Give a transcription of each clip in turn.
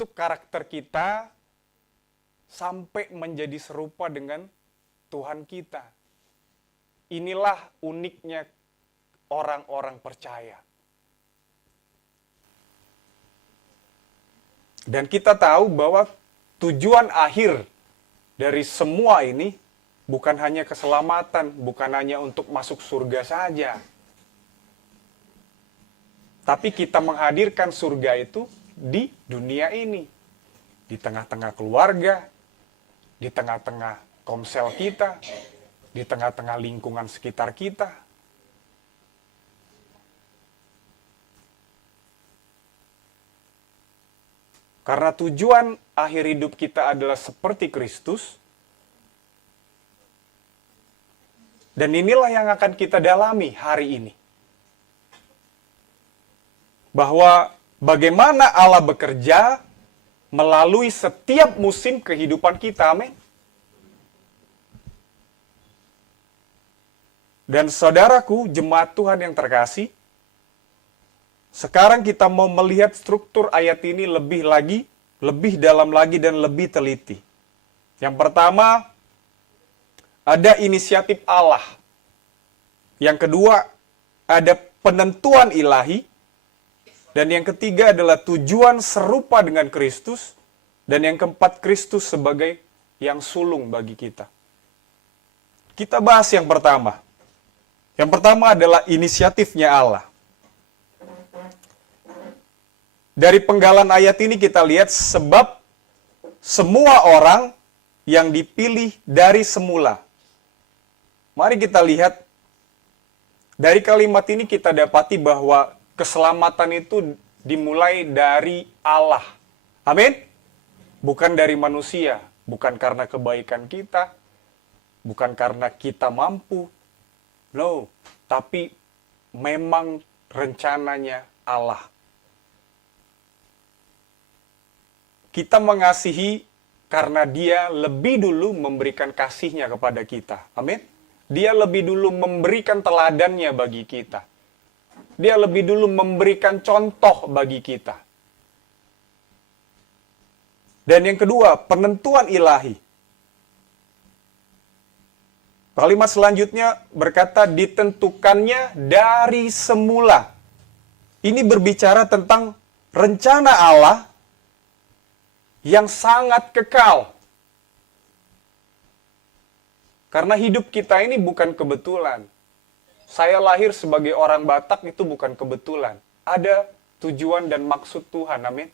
membentuk karakter kita sampai menjadi serupa dengan Tuhan kita. Inilah uniknya orang-orang percaya. Dan kita tahu bahwa tujuan akhir dari semua ini bukan hanya keselamatan, bukan hanya untuk masuk surga saja. Tapi kita menghadirkan surga itu di dunia ini. Di tengah-tengah keluarga, di tengah-tengah komsel kita, di tengah-tengah lingkungan sekitar kita. Karena tujuan akhir hidup kita adalah seperti Kristus, dan inilah yang akan kita dalami hari ini. Bahwa bagaimana Allah bekerja melalui setiap musim kehidupan kita, amin. Dan saudaraku, jemaat Tuhan yang terkasih, sekarang kita mau melihat struktur ayat ini lebih dalam lagi dan lebih teliti. Yang pertama, ada inisiatif Allah. Yang kedua, ada penentuan ilahi. Dan yang ketiga adalah tujuan serupa dengan Kristus. Dan yang keempat, Kristus sebagai yang sulung bagi kita. Kita bahas yang pertama. Yang pertama adalah inisiatifnya Allah. Dari penggalan ayat ini kita lihat sebab semua orang yang dipilih dari semula. Mari kita lihat dari kalimat ini kita dapati bahwa keselamatan itu dimulai dari Allah. Amin? Bukan dari manusia. Bukan karena kebaikan kita. Bukan karena kita mampu. No. Tapi memang rencananya Allah. Kita mengasihi karena Dia lebih dulu memberikan kasih-Nya kepada kita. Amin? Dia lebih dulu memberikan teladannya bagi kita. Dia lebih dulu memberikan contoh bagi kita. Dan yang kedua, penentuan ilahi. Kalimat selanjutnya berkata, ditentukannya dari semula. Ini berbicara tentang rencana Allah yang sangat kekal. Karena hidup kita ini bukan kebetulan. Saya lahir sebagai orang Batak itu bukan kebetulan. Ada tujuan dan maksud Tuhan, amin.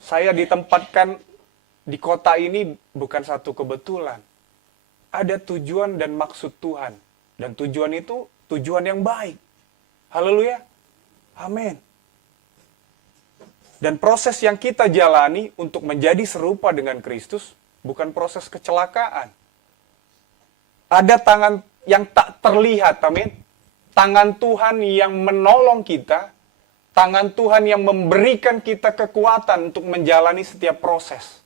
Saya ditempatkan di kota ini bukan satu kebetulan. Ada tujuan dan maksud Tuhan. Dan tujuan itu tujuan yang baik. Haleluya. Amin. Dan proses yang kita jalani untuk menjadi serupa dengan Kristus bukan proses kecelakaan. Ada tangan yang tak terlihat, amin. Tangan Tuhan yang menolong kita, tangan Tuhan yang memberikan kita kekuatan untuk menjalani setiap proses.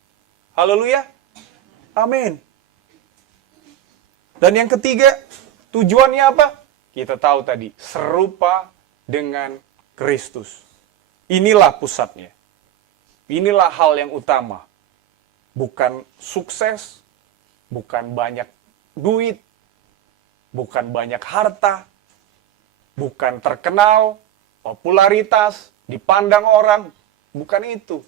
Haleluya. Amin. Dan yang ketiga, tujuannya apa? Kita tahu tadi, serupa dengan Kristus. Inilah pusatnya. Inilah hal yang utama. Bukan sukses, bukan banyak duit, bukan banyak harta, bukan terkenal, popularitas, dipandang orang, bukan itu.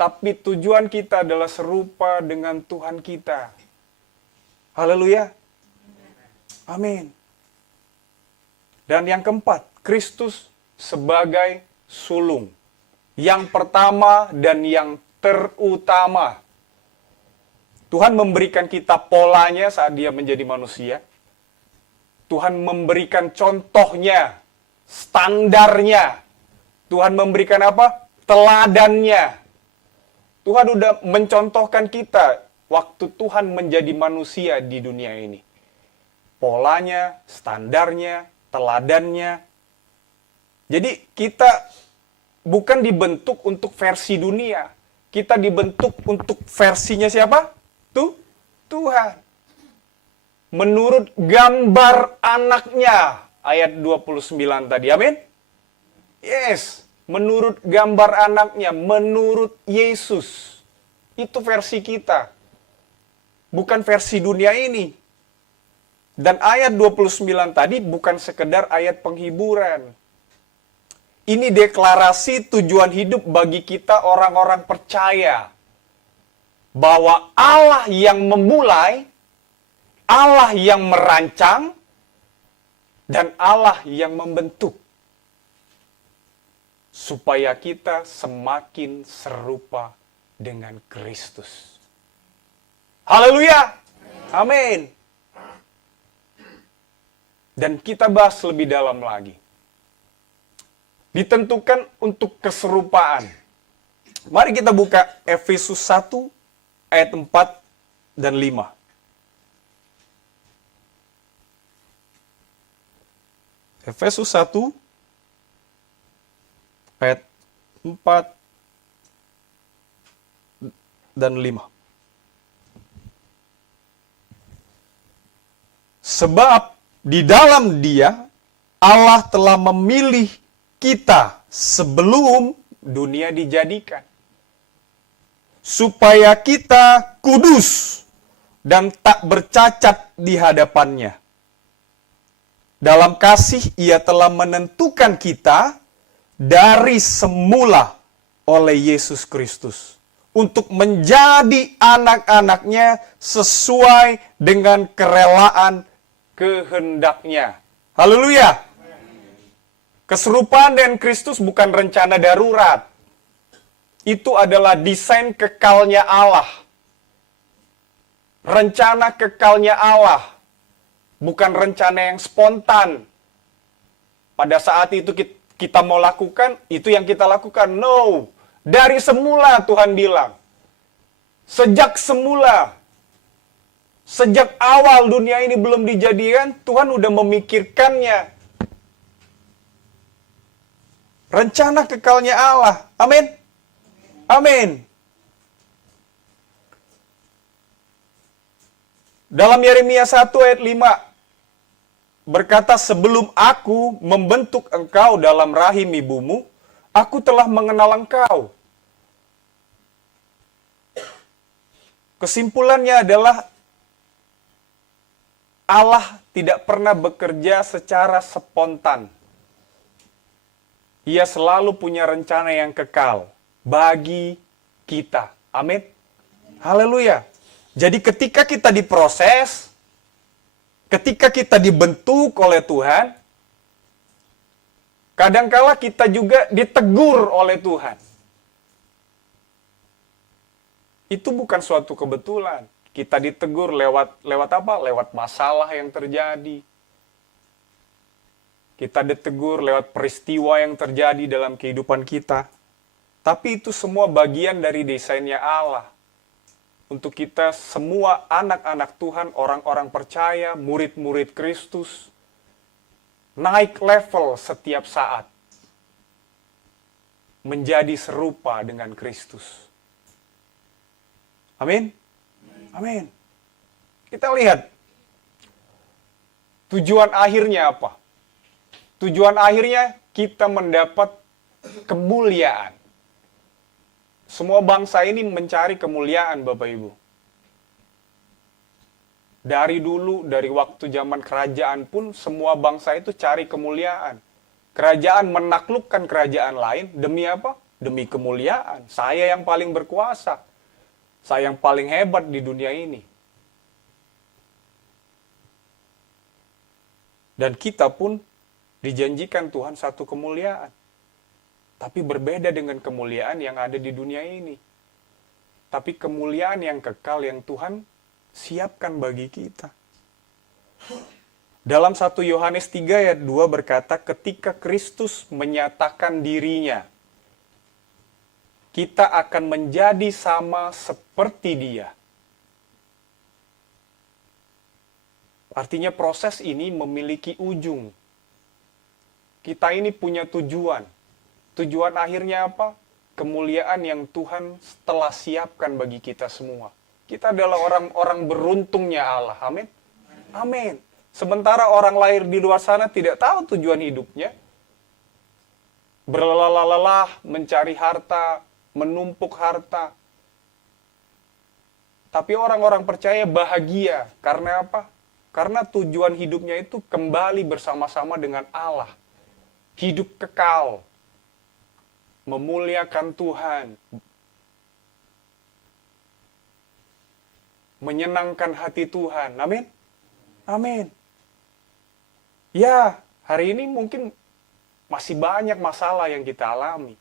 Tapi tujuan kita adalah serupa dengan Tuhan kita. Haleluya. Amin. Dan yang keempat, Kristus sebagai sulung. Yang pertama dan yang terutama. Tuhan memberikan kita polanya saat Dia menjadi manusia. Tuhan memberikan contohnya, standarnya. Tuhan memberikan apa? Teladannya. Tuhan udah mencontohkan kita waktu Tuhan menjadi manusia di dunia ini. Polanya, standarnya, teladannya. Jadi kita bukan dibentuk untuk versi dunia. Kita dibentuk untuk versinya siapa? Tuhan. Menurut gambar anaknya. Ayat 29 tadi, amin? Yes. menurut gambar anaknya, menurut Yesus. Itu versi kita. Bukan versi dunia ini. Dan ayat 29 tadi bukan sekedar ayat penghiburan. Ini deklarasi tujuan hidup bagi kita orang-orang percaya. Bahwa Allah yang memulai, Allah yang merancang, dan Allah yang membentuk. Supaya kita semakin serupa dengan Kristus. Haleluya! Amin! Dan kita bahas lebih dalam lagi. Ditentukan untuk keserupaan. Mari kita buka Efesus 1 ayat 4 dan 5. Efesus 1 ayat 4 dan 5. Sebab di dalam Dia, Allah telah memilih kita sebelum dunia dijadikan. Supaya kita kudus dan tak bercacat di hadapannya. Dalam kasih Ia telah menentukan kita dari semula oleh Yesus Kristus. Untuk menjadi anak-anaknya sesuai dengan kerelaan kehendaknya. Haleluya. Keserupaan dengan Kristus bukan rencana darurat. Itu adalah desain kekalnya Allah. Rencana kekalnya Allah. Bukan rencana yang spontan. Pada saat itu kita mau lakukan, itu yang kita lakukan. No. Dari semula Tuhan bilang. Sejak semula. Sejak awal dunia ini belum dijadikan, Tuhan udah memikirkannya. Rencana kekalnya Allah. Amin. Amin. Dalam Yeremia 1 ayat 5 berkata, sebelum aku membentuk engkau dalam rahim ibumu, aku telah mengenal engkau. Kesimpulannya adalah Allah tidak pernah bekerja secara spontan. Ia selalu punya rencana yang kekal bagi kita. Amin. Haleluya. Jadi ketika kita diproses, ketika kita dibentuk oleh Tuhan, kadangkala kita juga ditegur oleh Tuhan. Itu bukan suatu kebetulan. Kita ditegur lewat apa? Lewat masalah yang terjadi. Kita ditegur lewat peristiwa yang terjadi dalam kehidupan kita. Tapi itu semua bagian dari desainnya Allah. Untuk kita semua anak-anak Tuhan, orang-orang percaya, murid-murid Kristus, naik level setiap saat. Menjadi serupa dengan Kristus. Amin. Amin. Kita lihat. Tujuan akhirnya apa? Tujuan akhirnya kita mendapat kemuliaan. Semua bangsa ini mencari kemuliaan, Bapak Ibu. Dari dulu, dari waktu zaman kerajaan pun, semua bangsa itu cari kemuliaan. Kerajaan menaklukkan kerajaan lain, demi apa? Demi kemuliaan. Saya yang paling berkuasa. Saya yang paling hebat di dunia ini. Dan kita pun dijanjikan Tuhan satu kemuliaan. Tapi berbeda dengan kemuliaan yang ada di dunia ini. Tapi kemuliaan yang kekal yang Tuhan siapkan bagi kita. Dalam 1 Yohanes 3 ayat 2 berkata, ketika Kristus menyatakan dirinya, kita akan menjadi sama seperti Dia. Artinya proses ini memiliki ujung. Kita ini punya tujuan. Tujuan akhirnya apa? Kemuliaan yang Tuhan telah siapkan bagi kita semua. Kita adalah orang-orang beruntungnya Allah. Amin. Amin. Sementara orang lahir di luar sana tidak tahu tujuan hidupnya. berlelah-lelah mencari harta, menumpuk harta. Tapi orang-orang percaya bahagia. Karena apa? Karena tujuan hidupnya itu kembali bersama-sama dengan Allah. Hidup kekal. Memuliakan Tuhan. Menyenangkan hati Tuhan. Amin. Amin. Ya, hari ini mungkin masih banyak masalah yang kita alami.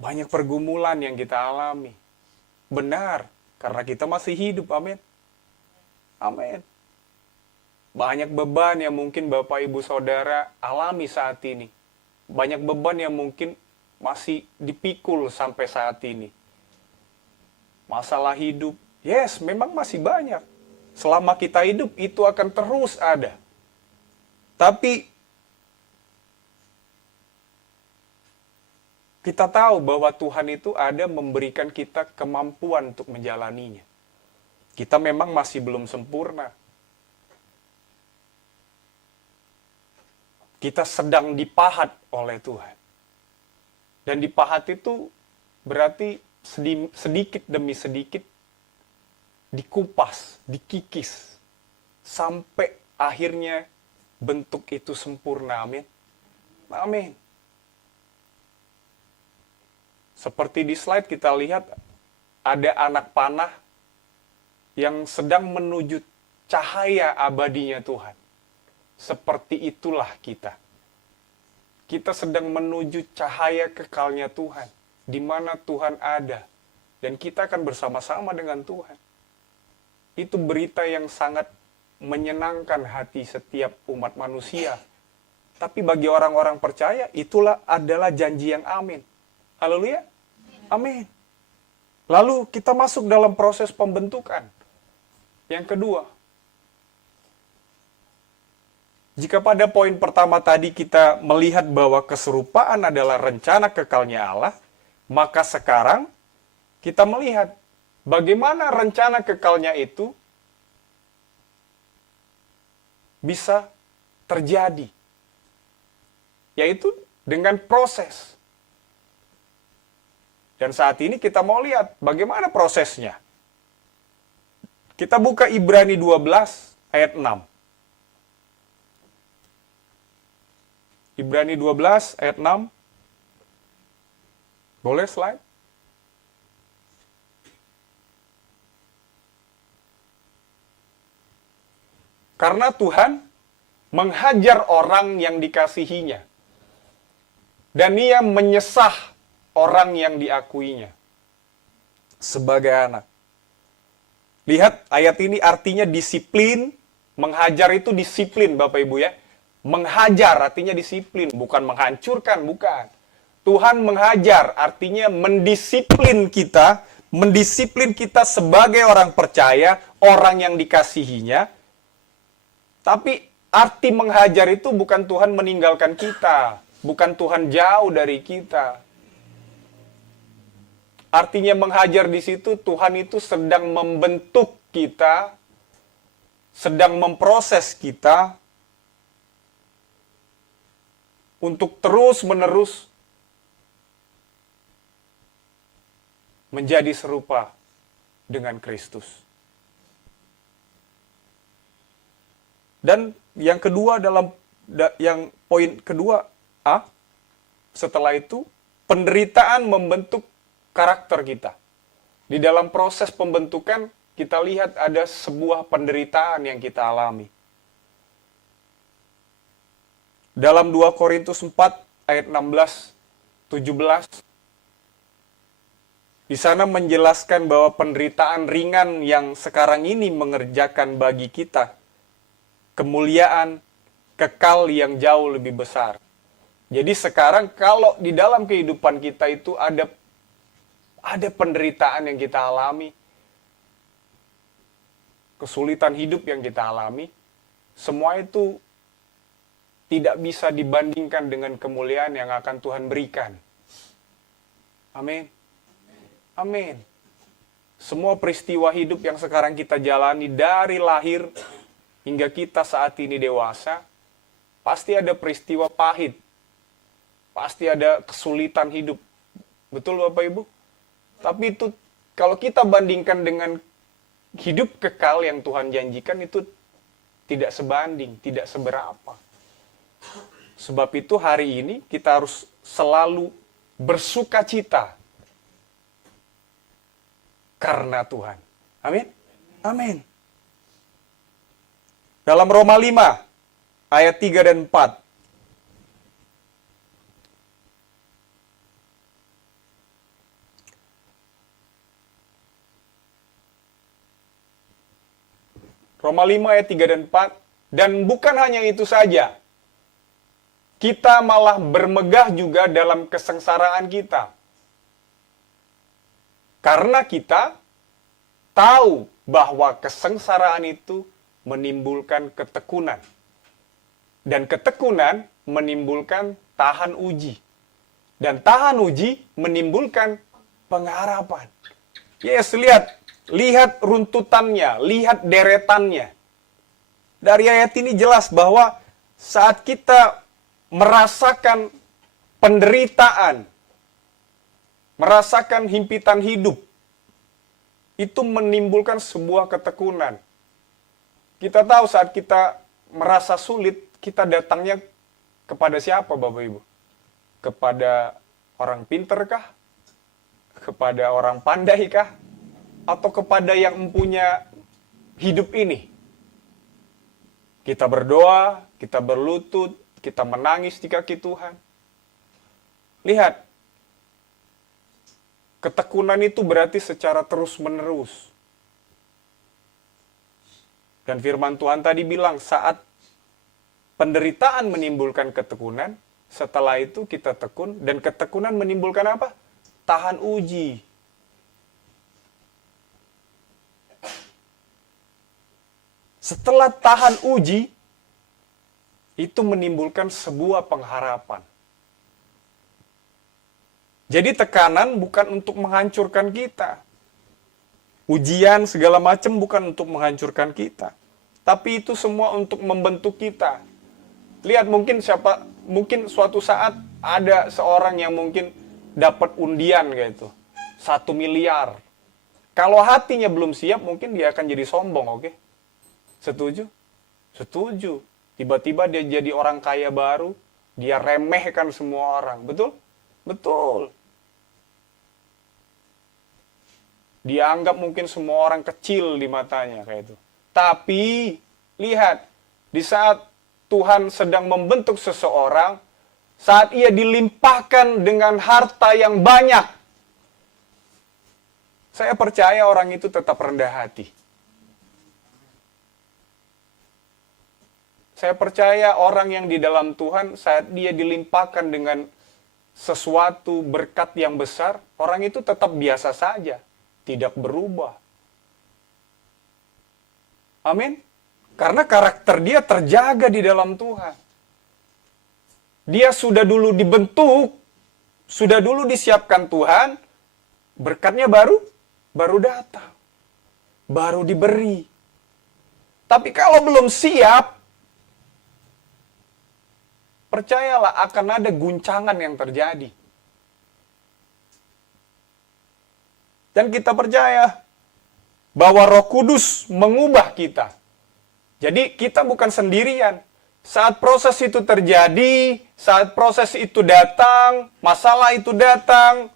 Banyak pergumulan yang kita alami. Benar, karena kita masih hidup. Amin. Amin. Banyak beban yang mungkin Bapak Ibu Saudara alami saat ini. Banyak beban yang mungkin masih dipikul sampai saat ini. Masalah hidup, yes, memang masih banyak. Selama kita hidup, itu akan terus ada. Tapi, kita tahu bahwa Tuhan itu ada memberikan kita kemampuan untuk menjalaninya. Kita memang masih belum sempurna. Kita sedang dipahat oleh Tuhan. Dan dipahat itu berarti sedikit demi sedikit dikupas, dikikis, sampai akhirnya bentuk itu sempurna. Amin. Amin. Seperti di slide kita lihat, ada anak panah yang sedang menuju cahaya abadinya Tuhan. Seperti itulah kita. Kita sedang menuju cahaya kekalnya Tuhan, di mana Tuhan ada, dan kita akan bersama-sama dengan Tuhan. Itu berita yang sangat menyenangkan hati setiap umat manusia. Tapi bagi orang-orang percaya, itulah adalah janji yang amin. Haleluya. Amin. Lalu kita masuk dalam proses pembentukan. Yang kedua, jika pada poin pertama tadi kita melihat bahwa keserupaan adalah rencana kekalnya Allah, maka sekarang kita melihat bagaimana rencana kekalnya itu bisa terjadi. Yaitu dengan proses. Dan saat ini kita mau lihat bagaimana prosesnya. Kita buka Ibrani 12 ayat 6. Ibrani 12 ayat 6. Boleh slide? Karena Tuhan menghajar orang yang dikasihinya. Dan ia menyesah orang yang diakuinya sebagai anak. Lihat, ayat ini artinya disiplin. Menghajar itu disiplin, Bapak Ibu ya. Menghajar artinya disiplin, bukan menghancurkan, bukan. Tuhan menghajar artinya mendisiplin kita sebagai orang percaya, orang yang dikasihinya. Tapi arti menghajar itu bukan Tuhan meninggalkan kita, bukan Tuhan jauh dari kita. Artinya menghajar di situ Tuhan itu sedang membentuk kita, sedang memproses kita untuk terus-menerus menjadi serupa dengan Kristus. Dan yang kedua yang poin kedua A, setelah itu penderitaan membentuk karakter kita. Di dalam proses pembentukan kita lihat ada sebuah penderitaan yang kita alami. Dalam 2 Korintus 4 ayat 16-17, di sana menjelaskan bahwa penderitaan ringan yang sekarang ini mengerjakan bagi kita kemuliaan kekal yang jauh lebih besar. Jadi sekarang kalau di dalam kehidupan kita itu ada penderitaan yang kita alami, kesulitan hidup yang kita alami, semua itu tidak bisa dibandingkan dengan kemuliaan yang akan Tuhan berikan. Amin. Amin. Semua peristiwa hidup yang sekarang kita jalani dari lahir hingga kita saat ini dewasa, pasti ada peristiwa pahit. Pasti ada kesulitan hidup. Betul Bapak Ibu? Tapi itu kalau kita bandingkan dengan hidup kekal yang Tuhan janjikan, itu tidak sebanding, tidak seberapa. Sebab itu hari ini kita harus selalu bersuka cita karena Tuhan. Amin. Amin. Dalam Roma 5 ayat 3 dan 4. Roma 5 ayat 3 dan 4. Dan bukan hanya itu saja. Kita malah bermegah juga dalam kesengsaraan kita. Karena kita tahu bahwa kesengsaraan itu menimbulkan ketekunan. Dan ketekunan menimbulkan tahan uji. Dan tahan uji menimbulkan pengharapan. Yes, lihat runtutannya, lihat deretannya. Dari ayat ini jelas bahwa saat kita merasakan penderitaan, merasakan himpitan hidup, itu menimbulkan sebuah ketekunan. Kita tahu saat kita merasa sulit, kita datangnya kepada siapa Bapak Ibu? Kepada orang pinter kah? Kepada orang pandai kah? Atau kepada yang mempunyai hidup ini? Kita berdoa, kita berlutut, kita menangis di kaki Tuhan. Lihat, ketekunan itu berarti secara terus-menerus. Dan firman Tuhan tadi bilang, saat penderitaan menimbulkan ketekunan, setelah itu kita tekun, dan ketekunan menimbulkan apa? Tahan uji. Setelah tahan uji, itu menimbulkan sebuah pengharapan. Jadi tekanan bukan untuk menghancurkan kita. Ujian segala macam bukan untuk menghancurkan kita. Tapi itu semua untuk membentuk kita. Lihat mungkin suatu saat ada seorang yang mungkin dapat undian gitu. 1 miliar. Kalau hatinya belum siap, mungkin dia akan jadi sombong, oke? Setuju? Setuju. Tiba-tiba dia jadi orang kaya baru, dia remehkan semua orang. Betul? Betul. Dia anggap mungkin semua orang kecil di matanya kayak itu. Tapi, lihat, di saat Tuhan sedang membentuk seseorang, saat ia dilimpahkan dengan harta yang banyak, saya percaya orang itu tetap rendah hati. Saya percaya orang yang di dalam Tuhan, saat dia dilimpahkan dengan sesuatu berkat yang besar, orang itu tetap biasa saja, tidak berubah. Amin. Karena karakter dia terjaga di dalam Tuhan. Dia sudah dulu dibentuk, sudah dulu disiapkan Tuhan, berkatnya baru datang. Baru diberi. Tapi kalau belum siap, percayalah akan ada guncangan yang terjadi. Dan kita percaya bahwa Roh Kudus mengubah kita. Jadi kita bukan sendirian. Saat proses itu terjadi, saat proses itu datang, masalah itu datang,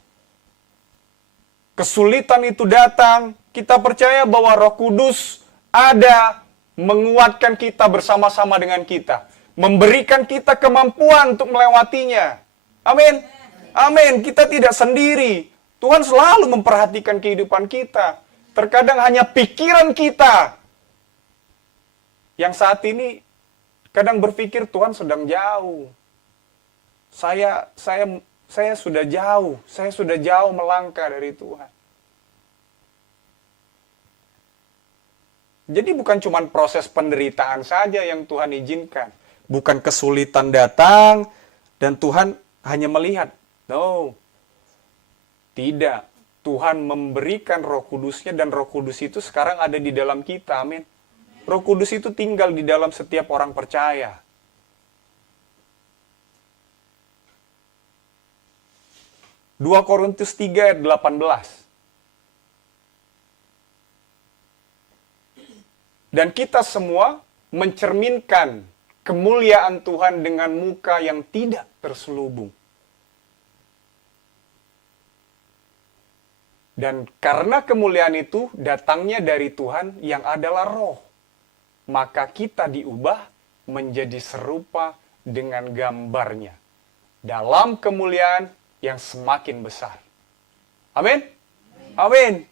kesulitan itu datang, kita percaya bahwa Roh Kudus ada menguatkan kita bersama-sama dengan kita. Memberikan kita kemampuan untuk melewatinya. Amin. Amin. Kita tidak sendiri. Tuhan selalu memperhatikan kehidupan kita. Terkadang hanya pikiran kita yang saat ini kadang berpikir Tuhan sedang jauh. Saya sudah jauh. Saya sudah jauh melangkah dari Tuhan. Jadi bukan cuma proses penderitaan saja yang Tuhan izinkan. Bukan kesulitan datang, dan Tuhan hanya melihat. No. Tidak. Tuhan memberikan Roh Kudusnya, dan Roh Kudus itu sekarang ada di dalam kita. Amin. Roh Kudus itu tinggal di dalam setiap orang percaya. 2 Korintus 3 ayat 18. Dan kita semua mencerminkan kemuliaan Tuhan dengan muka yang tidak terselubung. Dan karena kemuliaan itu datangnya dari Tuhan yang adalah roh, maka kita diubah menjadi serupa dengan gambarnya dalam kemuliaan yang semakin besar. Amin? Amin.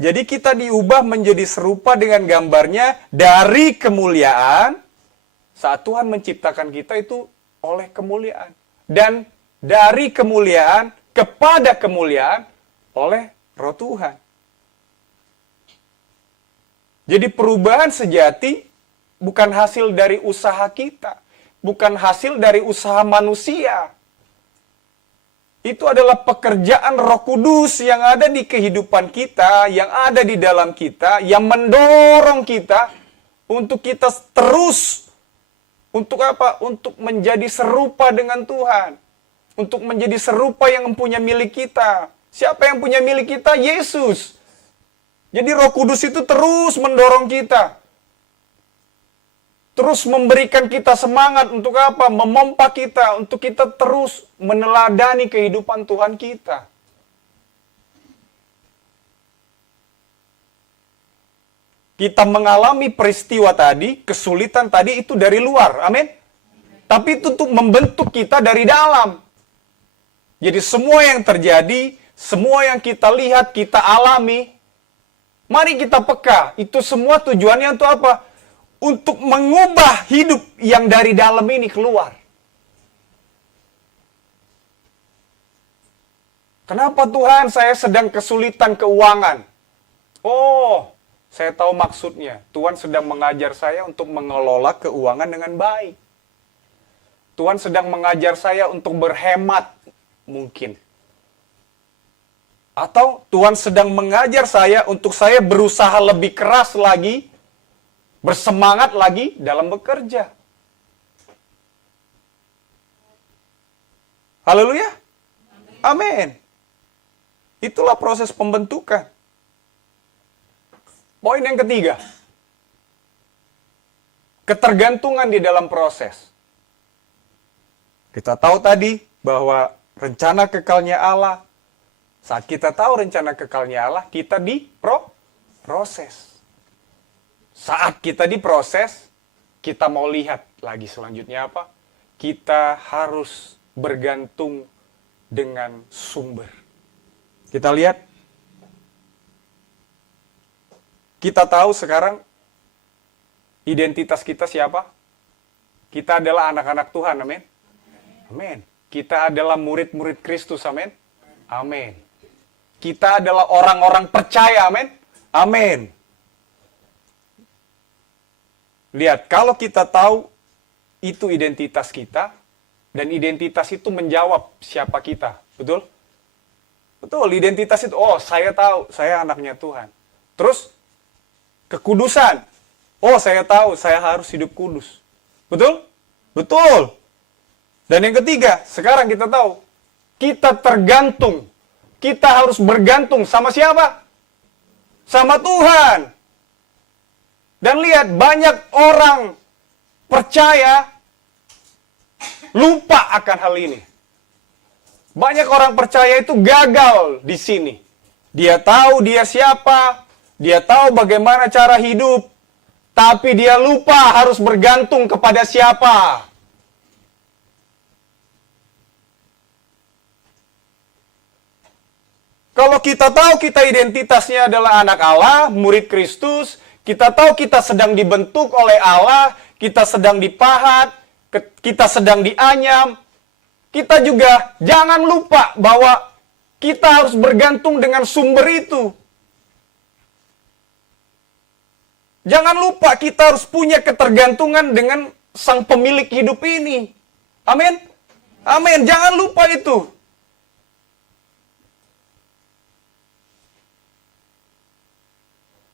Jadi kita diubah menjadi serupa dengan gambarnya dari kemuliaan saat Tuhan menciptakan kita itu oleh kemuliaan. Dan dari kemuliaan kepada kemuliaan oleh Roh Tuhan. Jadi perubahan sejati bukan hasil dari usaha kita, bukan hasil dari usaha manusia. Itu adalah pekerjaan Roh Kudus yang ada di kehidupan kita, yang ada di dalam kita, yang mendorong kita untuk kita terus, untuk apa? Untuk menjadi serupa dengan Tuhan. Untuk menjadi serupa yang mempunyai milik kita. Siapa yang punya milik kita? Yesus. Jadi Roh Kudus itu terus mendorong kita. Terus memberikan kita semangat untuk apa? Memompa kita, untuk kita terus meneladani kehidupan Tuhan kita. Kita mengalami peristiwa tadi, kesulitan tadi itu dari luar. Amin. Tapi itu untuk membentuk kita dari dalam. Jadi semua yang terjadi, semua yang kita lihat, kita alami, mari kita peka. Itu semua tujuannya untuk apa? Untuk mengubah hidup yang dari dalam ini keluar. Kenapa Tuhan saya sedang kesulitan keuangan? Oh, saya tahu maksudnya. Tuhan sedang mengajar saya untuk mengelola keuangan dengan baik. Tuhan sedang mengajar saya untuk berhemat mungkin. Atau Tuhan sedang mengajar saya untuk saya berusaha lebih keras lagi, bersemangat lagi dalam bekerja. Haleluya. Amin. Itulah proses pembentukan. Poin yang ketiga. Ketergantungan di dalam proses. Kita tahu tadi bahwa rencana kekalnya Allah, saat kita tahu rencana kekalnya Allah, kita diproses. Saat kita diproses, kita mau lihat lagi selanjutnya apa? Kita harus bergantung dengan sumber. Kita lihat. Kita tahu sekarang identitas kita siapa? Kita adalah anak-anak Tuhan, amin. Amin. Kita adalah murid-murid Kristus, amin. Amin. Kita adalah orang-orang percaya, amin. Amin. Lihat, kalau kita tahu itu identitas kita, dan identitas itu menjawab siapa kita. Betul? Betul, identitas itu, oh saya tahu, saya anaknya Tuhan. Terus, kekudusan. Oh saya tahu, saya harus hidup kudus. Betul? Betul. Dan yang ketiga, sekarang kita tahu, kita tergantung. Kita harus bergantung sama siapa? Sama Tuhan. Dan lihat, banyak orang percaya lupa akan hal ini. Banyak orang percaya itu gagal di sini. Dia tahu dia siapa, dia tahu bagaimana cara hidup, tapi dia lupa harus bergantung kepada siapa. Kalau kita tahu kita identitasnya adalah anak Allah, murid Kristus, kita tahu kita sedang dibentuk oleh Allah, kita sedang dipahat, kita sedang dianyam, kita juga jangan lupa bahwa kita harus bergantung dengan sumber itu. Jangan lupa kita harus punya ketergantungan dengan sang pemilik hidup ini. Amin. Amin. Jangan lupa itu.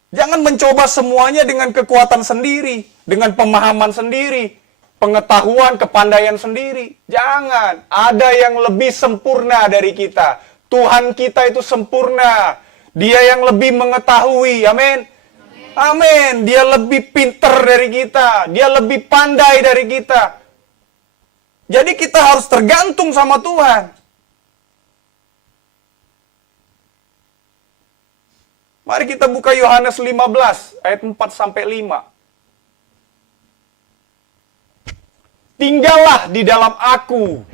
Jangan mencoba semuanya dengan kekuatan sendiri, dengan pemahaman sendiri. pengetahuan, kepandaian sendiri. Jangan. Ada yang lebih sempurna dari kita. Tuhan kita itu sempurna. Dia yang lebih mengetahui. Amin. Amin. Dia lebih pinter dari kita. Dia lebih pandai dari kita. Jadi kita harus tergantung sama Tuhan. Mari kita buka Yohanes 15 ayat 4 sampai 5. Tinggallah di dalam aku,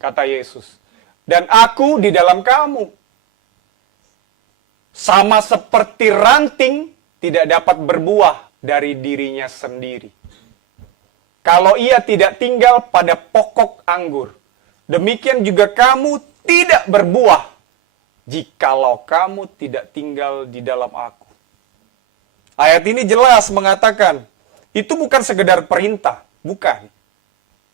kata Yesus, dan aku di dalam kamu. Sama seperti ranting tidak dapat berbuah dari dirinya sendiri, kalau ia tidak tinggal pada pokok anggur. Demikian juga kamu tidak berbuah jikalau kamu tidak tinggal di dalam aku. Ayat ini jelas mengatakan, itu bukan sekedar perintah, bukan.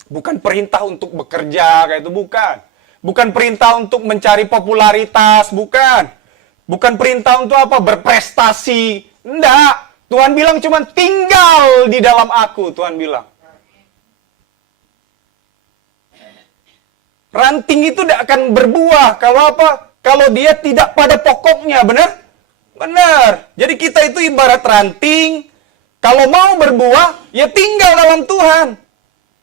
Bukan perintah untuk bekerja, kayak itu bukan. Bukan perintah untuk mencari popularitas, bukan. Bukan perintah untuk apa? Berprestasi. Enggak. Tuhan bilang cuma tinggal di dalam aku, Tuhan bilang. Ranting itu tidak akan berbuah. Kalau apa? Kalau dia tidak pada pokoknya, benar? Benar. Jadi kita itu ibarat ranting. Kalau mau berbuah, ya tinggal dalam Tuhan.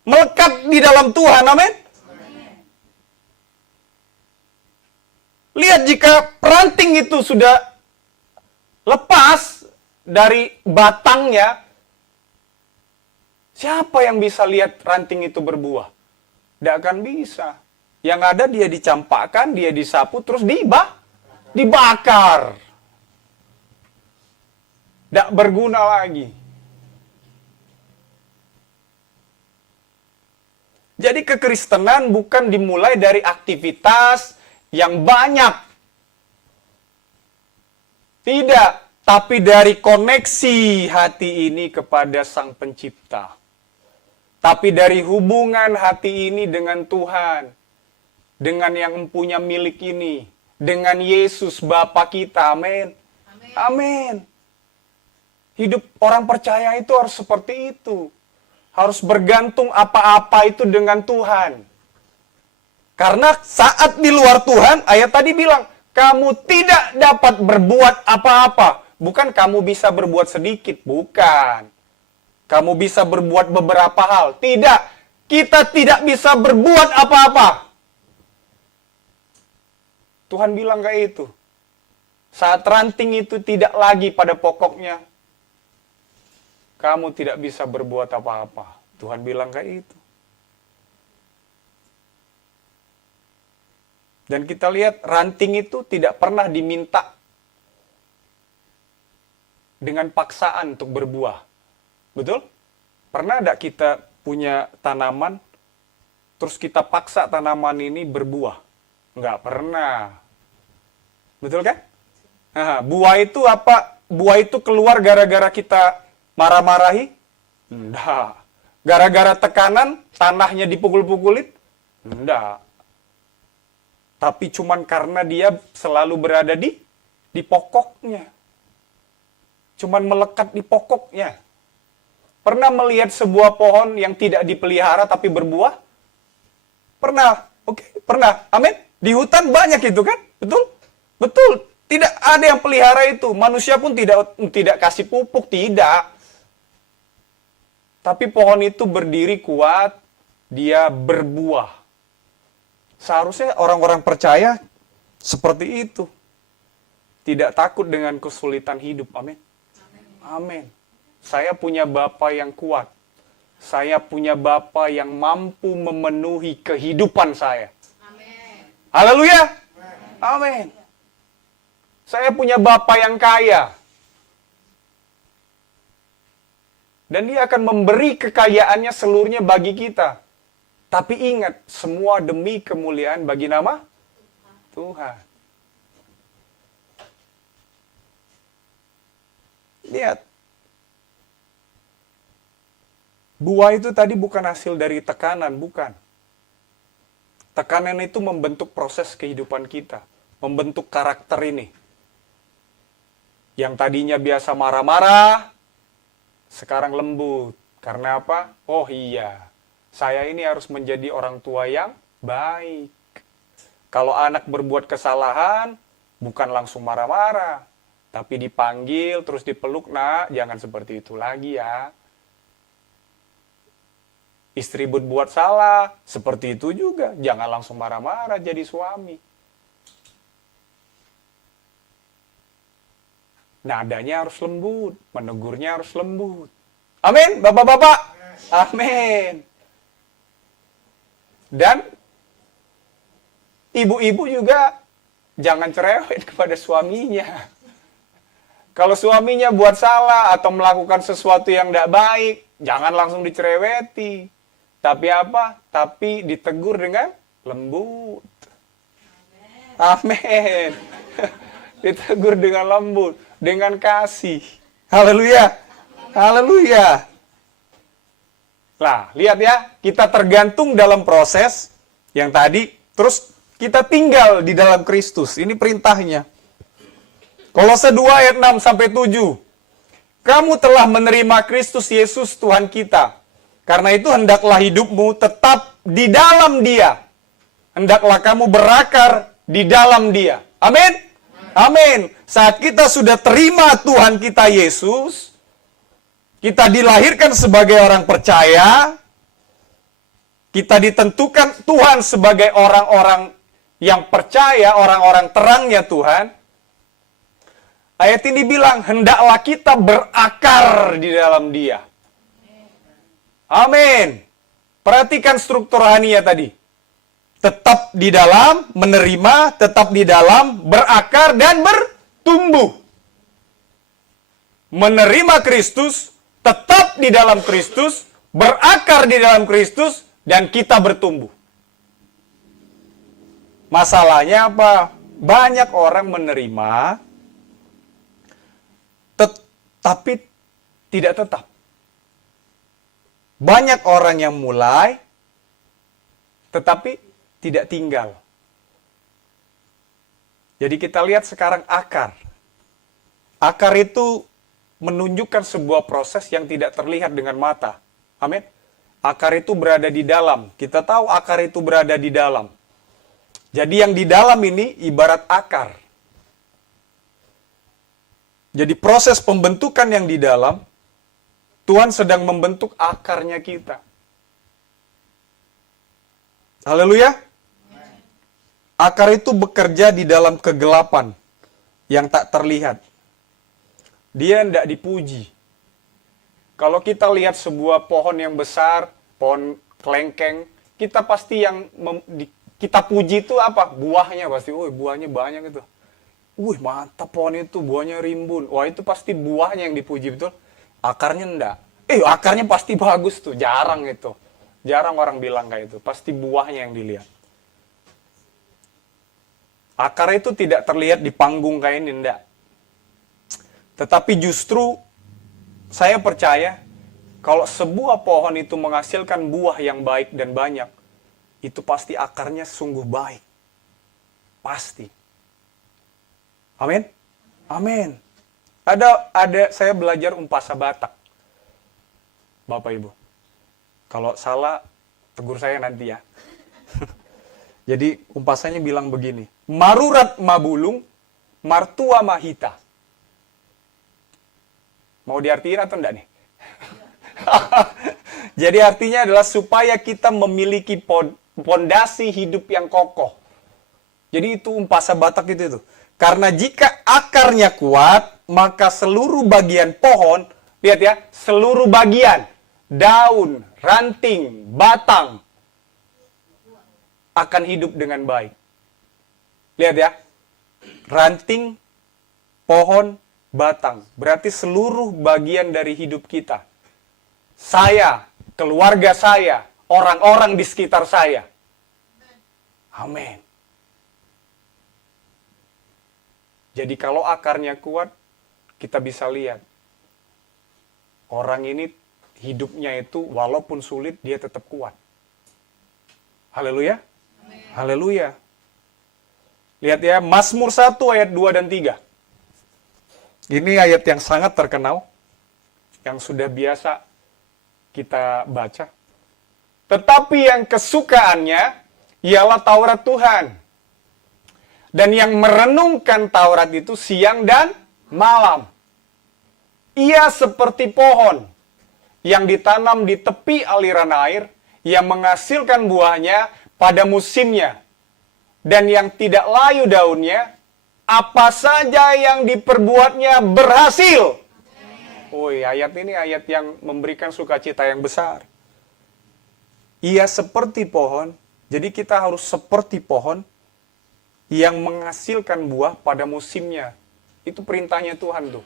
Melekat di dalam Tuhan, amin? Lihat, jika ranting itu sudah lepas dari batangnya, siapa yang bisa lihat ranting itu berbuah? Tidak akan bisa. Yang ada dia dicampakkan, dia disapu, terus dibakar. Tidak berguna lagi. Jadi kekristenan bukan dimulai dari aktivitas yang banyak. Tidak, tapi dari koneksi hati ini kepada Sang Pencipta. Tapi dari hubungan hati ini dengan Tuhan. Dengan yang mempunyai milik ini. Dengan Yesus Bapa kita, amin. Amin. Hidup orang percaya itu harus seperti itu. Harus bergantung apa-apa itu dengan Tuhan. Karena saat di luar Tuhan, ayat tadi bilang, kamu tidak dapat berbuat apa-apa. Bukan kamu bisa berbuat sedikit, bukan. Kamu bisa berbuat beberapa hal. Tidak, kita tidak bisa berbuat apa-apa. Tuhan bilang kayak itu. Saat ranting itu tidak lagi pada pokoknya, kamu tidak bisa berbuat apa-apa. Tuhan bilang kayak itu. Dan kita lihat ranting itu tidak pernah diminta dengan paksaan untuk berbuah. Betul? Pernah tidak kita punya tanaman, terus kita paksa tanaman ini berbuah? Enggak pernah. Betul kan? Nah, buah itu apa? Buah itu keluar gara-gara kita marah-marahi? Enggak. Gara-gara tekanan, tanahnya dipukul-pukulin? Enggak. Tapi cuman karena dia selalu berada di pokoknya. Cuman melekat di pokoknya. Pernah melihat sebuah pohon yang tidak dipelihara tapi berbuah? Pernah. Oke, pernah. Amin. Di hutan banyak itu kan? Betul? Betul. Tidak ada yang pelihara itu. Manusia pun tidak kasih pupuk, tidak. Tapi pohon itu berdiri kuat, dia berbuah. Seharusnya orang-orang percaya seperti itu. Tidak takut dengan kesulitan hidup. Amin. Amin. Saya punya Bapa yang kuat. Saya punya Bapa yang mampu memenuhi kehidupan saya. Amin. Haleluya. Amin. Saya punya Bapa yang kaya. Dan dia akan memberi kekayaannya seluruhnya bagi kita. Tapi ingat, semua demi kemuliaan bagi nama Tuhan. Lihat. Buah itu tadi bukan hasil dari tekanan, bukan. Tekanan itu membentuk proses kehidupan kita. Membentuk karakter ini. Yang tadinya biasa marah-marah, sekarang lembut. Karena apa? Oh iya, Saya ini harus menjadi orang tua yang baik. Kalau anak berbuat kesalahan, bukan langsung marah-marah, tapi dipanggil, terus dipeluk, nak, jangan seperti itu lagi ya. Istri berbuat salah, seperti itu juga, jangan langsung marah-marah jadi suami. Nadanya harus lembut, menegurnya harus lembut. Amin, bapak-bapak. Amin. Dan ibu-ibu juga jangan cerewet kepada suaminya. Kalau suaminya buat salah atau melakukan sesuatu yang tidak baik, jangan langsung dicereweti. Tapi apa? Tapi ditegur dengan lembut. Amin. Ditegur dengan lembut, dengan kasih. Haleluya. Haleluya. Nah, lihat ya, kita tergantung dalam proses yang tadi, terus kita tinggal di dalam Kristus. Ini perintahnya. Kolose 2 ayat 6 sampai 7. Kamu telah menerima Kristus Yesus Tuhan kita. Karena itu hendaklah hidupmu tetap di dalam Dia. Hendaklah kamu berakar di dalam Dia. Amin. Amin. Saat kita sudah terima Tuhan kita Yesus, kita dilahirkan sebagai orang percaya, kita ditentukan Tuhan sebagai orang-orang yang percaya, orang-orang terangnya Tuhan. Ayat ini bilang, hendaklah kita berakar di dalam Dia. Amin. Perhatikan struktur rohaninya tadi. Tetap di dalam, menerima, tetap di dalam, berakar, dan bertumbuh. Menerima Kristus, tetap di dalam Kristus, berakar di dalam Kristus, dan kita bertumbuh. Masalahnya apa? Banyak orang menerima, tapi tidak tetap. Banyak orang yang mulai, tetapi tidak tinggal. Jadi kita lihat sekarang akar. Akar itu menunjukkan sebuah proses yang tidak terlihat dengan mata. Amin. Akar itu berada di dalam. Kita tahu akar itu berada di dalam. Jadi yang di dalam ini ibarat akar. Jadi proses pembentukan yang di dalam, Tuhan sedang membentuk akarnya kita. Haleluya. Akar itu bekerja di dalam kegelapan yang tak terlihat. Dia tidak dipuji. Kalau kita lihat sebuah pohon yang besar, pohon kelengkeng, kita pasti yang kita puji itu apa? Buahnya pasti. Oh, buahnya banyak itu. Wih, mantap pohon itu, buahnya rimbun. Wah, itu pasti buahnya yang dipuji, betul? Akarnya enggak. Akarnya pasti bagus tuh, jarang itu. Jarang orang bilang kayak itu, pasti buahnya yang dilihat. Akar itu tidak terlihat di panggung kayak ini, enggak. Tetapi justru, saya percaya, kalau sebuah pohon itu menghasilkan buah yang baik dan banyak, itu pasti akarnya sungguh baik. Pasti. Amin. Amin. Ada saya belajar umpasa Batak. Bapak Ibu. Kalau salah tegur saya nanti ya. Jadi umpasanya bilang begini. Marurat mabulung, martua mahita. Mau diartiin atau enggak nih? Jadi artinya adalah supaya kita memiliki pondasi hidup yang kokoh. Jadi itu umpasa Batak itu. Karena jika akarnya kuat, maka seluruh bagian pohon, lihat ya, seluruh bagian, daun, ranting, batang, akan hidup dengan baik. Lihat ya, ranting, pohon, batang, berarti seluruh bagian dari hidup kita. Saya, keluarga saya, orang-orang di sekitar saya. Amin. Jadi kalau akarnya kuat, kita bisa lihat. Orang ini hidupnya itu walaupun sulit, dia tetap kuat. Haleluya. Haleluya. Lihat ya, Mazmur 1 ayat 2 dan 3. Ini ayat yang sangat terkenal, yang sudah biasa kita baca. Tetapi yang kesukaannya ialah Taurat Tuhan. Dan yang merenungkan Taurat itu siang dan malam. Ia seperti pohon yang ditanam di tepi aliran air, yang menghasilkan buahnya pada musimnya. Dan yang tidak layu daunnya, apa saja yang diperbuatnya berhasil. Woi, ayat ini ayat yang memberikan sukacita yang besar. Ia seperti pohon, jadi kita harus seperti pohon yang menghasilkan buah pada musimnya. Itu perintahnya Tuhan tuh.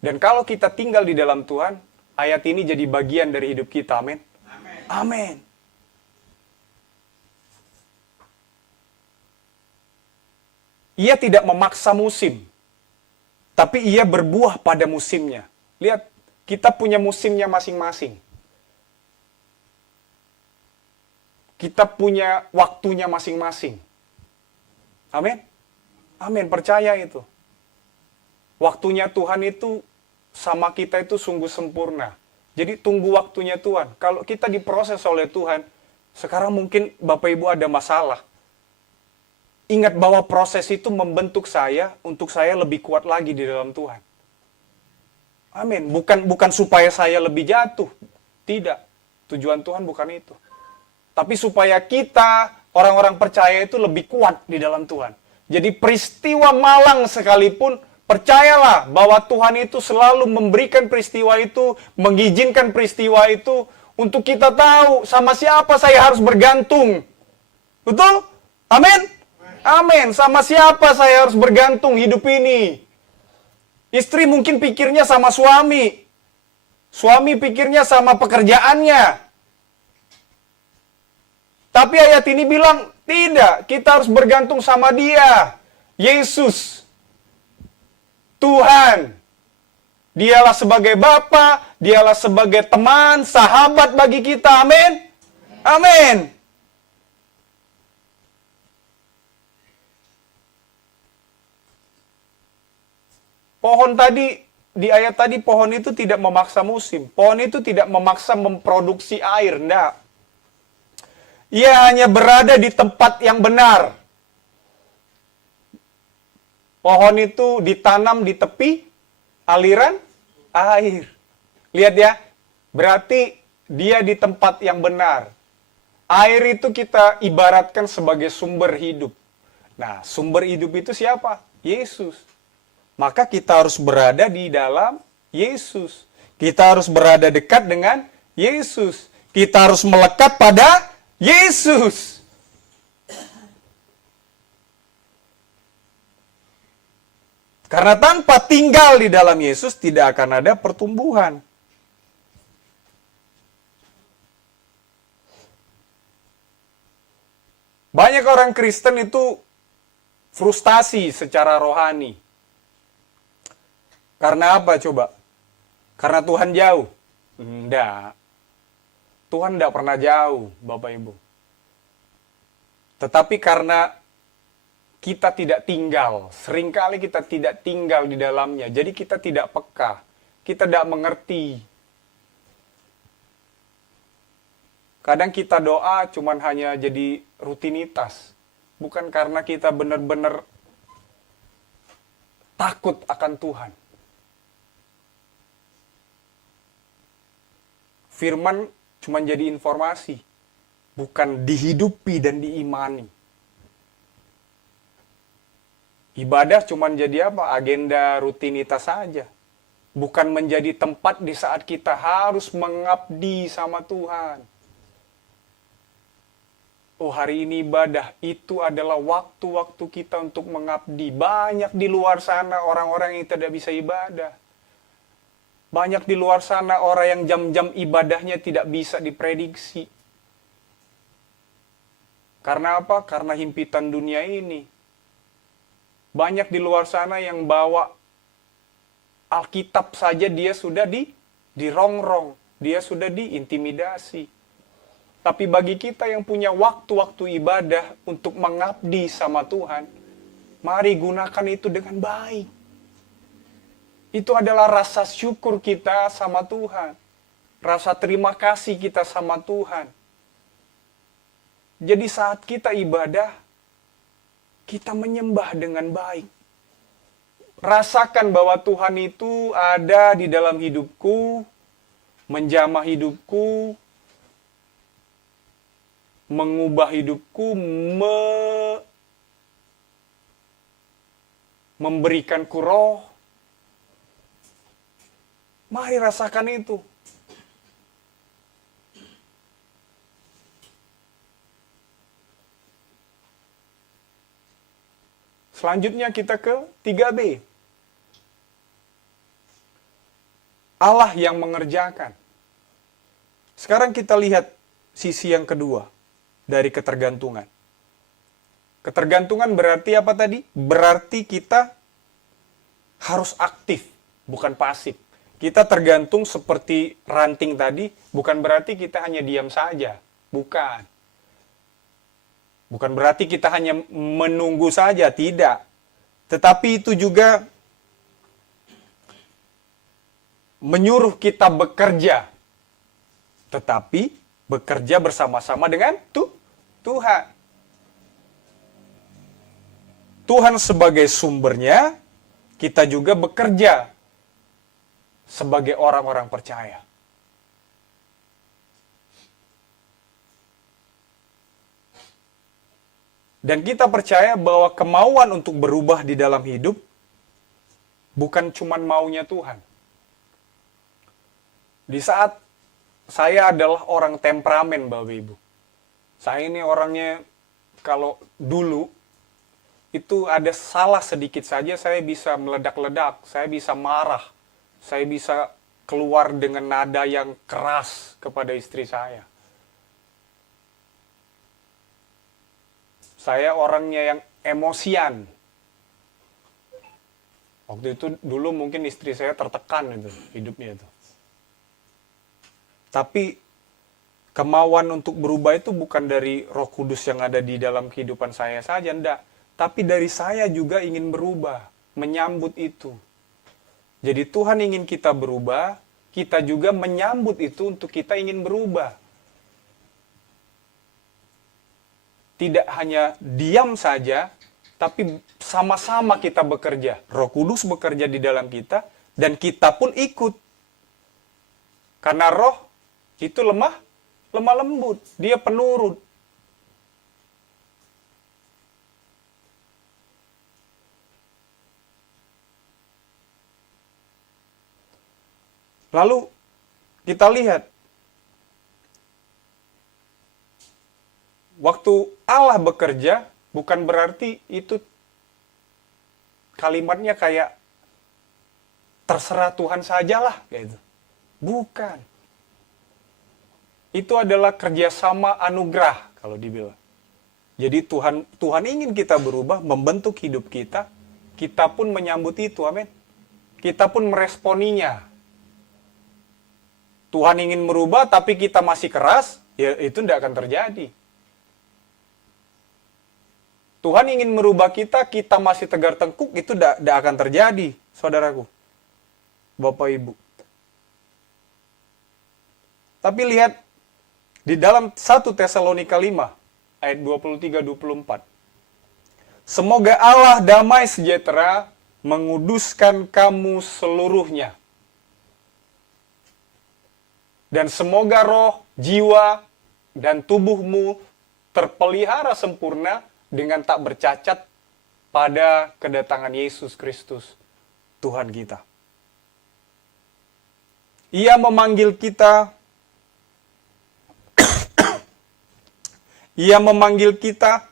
Dan kalau kita tinggal di dalam Tuhan, ayat ini jadi bagian dari hidup kita. Amin. Amin. Ia tidak memaksa musim, tapi ia berbuah pada musimnya. Lihat, kita punya musimnya masing-masing. Kita punya waktunya masing-masing. Amin. Amin, percaya itu. Waktunya Tuhan itu sama kita itu sungguh sempurna. Jadi tunggu waktunya Tuhan. Kalau kita diproses oleh Tuhan, sekarang mungkin Bapak Ibu ada masalah. Ingat bahwa proses itu membentuk saya untuk saya lebih kuat lagi di dalam Tuhan. Amin. Bukan supaya saya lebih jatuh. Tidak. Tujuan Tuhan bukan itu. Tapi supaya kita, orang-orang percaya itu lebih kuat di dalam Tuhan. Jadi peristiwa malang sekalipun, percayalah bahwa Tuhan itu selalu memberikan peristiwa itu, mengizinkan peristiwa itu, untuk kita tahu sama siapa saya harus bergantung. Betul? Amin? Amin. Sama siapa saya harus bergantung hidup ini? Istri mungkin pikirnya sama suami. Suami pikirnya sama pekerjaannya. Tapi ayat ini bilang, tidak, kita harus bergantung sama Dia. Yesus. Tuhan. Dialah sebagai Bapa, Dialah sebagai teman, sahabat bagi kita. Amin. Amin. Pohon tadi, di ayat tadi pohon itu tidak memaksa musim. Pohon itu tidak memaksa memproduksi air. Enggak. Ia hanya berada di tempat yang benar. Pohon itu ditanam di tepi aliran air. Lihat ya, berarti dia di tempat yang benar. Air itu kita ibaratkan sebagai sumber hidup. Nah, sumber hidup itu siapa? Yesus. Maka kita harus berada di dalam Yesus. Kita harus berada dekat dengan Yesus. Kita harus melekat pada Yesus. Karena tanpa tinggal di dalam Yesus tidak akan ada pertumbuhan. Banyak orang Kristen itu frustasi secara rohani. Karena apa coba? Karena Tuhan jauh? Enggak. Tuhan tidak pernah jauh, Bapak Ibu. Tetapi karena kita tidak tinggal, seringkali kita tidak tinggal di dalamnya, jadi kita tidak peka, kita tidak mengerti. Kadang kita doa cuman hanya jadi rutinitas, bukan karena kita benar-benar takut akan Tuhan. Firman cuma jadi informasi, bukan dihidupi dan diimani. Ibadah cuma jadi apa? Agenda rutinitas saja. Bukan menjadi tempat di saat kita harus mengabdi sama Tuhan. Oh, hari ini ibadah, itu adalah waktu-waktu kita untuk mengabdi. Banyak di luar sana orang-orang yang tidak bisa ibadah. Banyak di luar sana orang yang jam-jam ibadahnya tidak bisa diprediksi. Karena apa? Karena himpitan dunia ini. Banyak di luar sana yang bawa Alkitab saja dia sudah dirongrong, dia sudah diintimidasi. Tapi bagi kita yang punya waktu-waktu ibadah untuk mengabdi sama Tuhan, mari gunakan itu dengan baik. Itu adalah rasa syukur kita sama Tuhan. Rasa terima kasih kita sama Tuhan. Jadi saat kita ibadah, kita menyembah dengan baik. Rasakan bahwa Tuhan itu ada di dalam hidupku, menjamah hidupku, mengubah hidupku, memberikanku roh. Mari rasakan itu. Selanjutnya kita ke 3B. Allah yang mengerjakan. Sekarang kita lihat sisi yang kedua dari ketergantungan. Ketergantungan berarti apa tadi? Berarti kita harus aktif, bukan pasif. Kita tergantung seperti ranting tadi, bukan berarti kita hanya diam saja. Bukan. Bukan berarti kita hanya menunggu saja, tidak. Tetapi itu juga menyuruh kita bekerja. Tetapi bekerja bersama-sama dengan Tuhan. Tuhan sebagai sumbernya, kita juga bekerja sebagai orang-orang percaya. Dan kita percaya bahwa kemauan untuk berubah di dalam hidup bukan cuma maunya Tuhan. Di saat saya adalah orang temperamen, Bapak Ibu. Saya ini orangnya, kalau dulu, itu ada salah sedikit saja, saya bisa meledak-ledak, saya bisa marah, saya bisa keluar dengan nada yang keras kepada istri saya. Saya orangnya yang emosian. Waktu itu dulu mungkin istri saya tertekan itu, hidupnya itu. Tapi kemauan untuk berubah itu bukan dari Roh Kudus yang ada di dalam kehidupan saya saja, enggak. Tapi dari saya juga ingin berubah, menyambut itu. Jadi Tuhan ingin kita berubah, kita juga menyambut itu untuk kita ingin berubah. Tidak hanya diam saja, tapi sama-sama kita bekerja. Roh Kudus bekerja di dalam kita, dan kita pun ikut. Karena roh itu lemah lembut, dia penurut. Lalu kita lihat, waktu Allah bekerja, bukan berarti itu kalimatnya kayak terserah Tuhan sajalah, gitu. Bukan. Itu adalah kerjasama anugerah, kalau dibilang. Jadi Tuhan ingin kita berubah, membentuk hidup kita pun menyambut itu, amin. Kita pun meresponinya. Tuhan ingin merubah, tapi kita masih keras, ya itu tidak akan terjadi. Tuhan ingin merubah kita masih tegar tengkuk, itu tidak akan terjadi, saudaraku, Bapak Ibu. Tapi lihat, di dalam 1 Tesalonika 5, ayat 23-24. Semoga Allah damai sejahtera menguduskan kamu seluruhnya. Dan semoga roh, jiwa, dan tubuhmu terpelihara sempurna dengan tak bercacat pada kedatangan Yesus Kristus, Tuhan kita. Ia memanggil kita, Ia memanggil kita,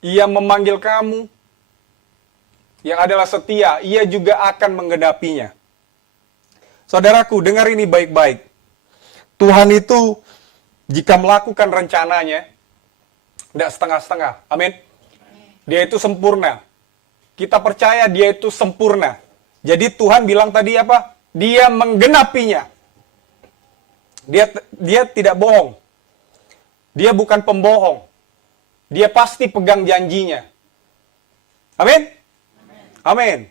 Ia memanggil kamu, yang adalah setia, Ia juga akan menggenapinya. Saudaraku, dengar ini baik-baik. Tuhan itu, jika melakukan rencananya, tidak setengah-setengah. Amin. Dia itu sempurna. Kita percaya dia itu sempurna. Jadi Tuhan bilang tadi apa? Dia menggenapinya. Dia tidak bohong. Dia bukan pembohong. Dia pasti pegang janjinya. Amin? Amin.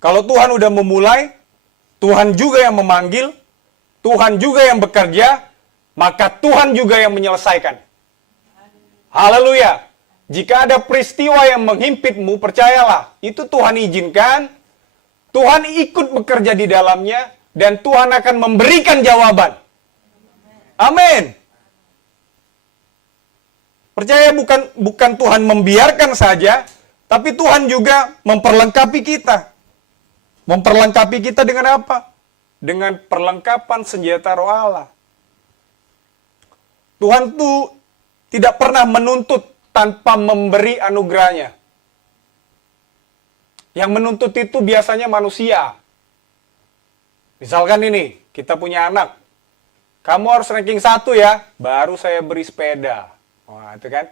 Kalau Tuhan udah memulai, Tuhan juga yang memanggil, Tuhan juga yang bekerja, maka Tuhan juga yang menyelesaikan. Haleluya. Jika ada peristiwa yang menghimpitmu, percayalah, itu Tuhan izinkan, Tuhan ikut bekerja di dalamnya, dan Tuhan akan memberikan jawaban. Amin. Percaya bukan Tuhan membiarkan saja, tapi Tuhan juga memperlengkapi kita. Memperlengkapi kita dengan apa? Dengan perlengkapan senjata roh Allah. Tuhan tuh tidak pernah menuntut tanpa memberi anugerahnya. Yang menuntut itu biasanya manusia. Misalkan ini, kita punya anak. Kamu harus ranking 1 ya, baru saya beri sepeda. Wah, itu kan.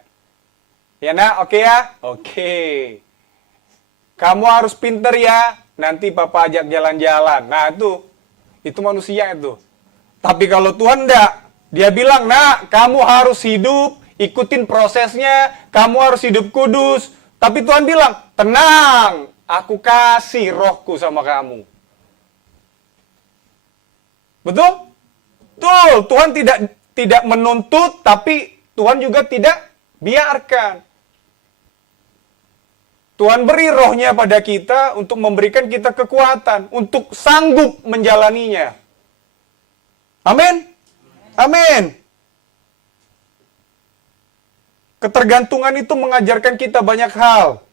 Ya nak, oke ya? Oke. Kamu harus pinter ya, nanti papa ajak jalan-jalan. Nah itu manusia itu. Tapi kalau Tuhan enggak, dia bilang, nak, kamu harus hidup, ikutin prosesnya, kamu harus hidup kudus. Tapi Tuhan bilang, tenang, aku kasih rohku sama kamu. Betul? Betul, Tuhan tidak menuntut, tapi Tuhan juga tidak biarkan. Tuhan beri rohnya pada kita untuk memberikan kita kekuatan, untuk sanggup menjalaninya. Amin? Amin. Ketergantungan itu mengajarkan kita banyak hal.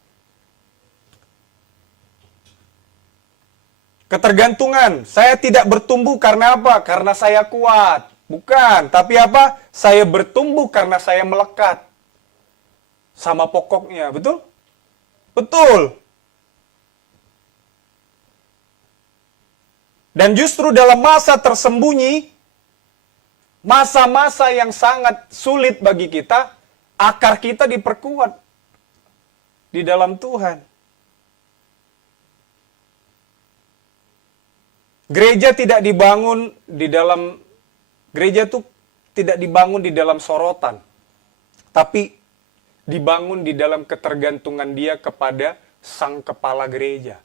Ketergantungan, saya tidak bertumbuh karena apa? Karena saya kuat. Bukan, tapi apa? Saya bertumbuh karena saya melekat sama pokoknya, betul? Betul. Dan justru dalam masa tersembunyi, masa-masa yang sangat sulit bagi kita, akar kita diperkuat di dalam Tuhan. Gereja tidak dibangun di dalam, gereja itu tidak dibangun di dalam sorotan, tapi dibangun di dalam ketergantungan dia kepada sang kepala gereja.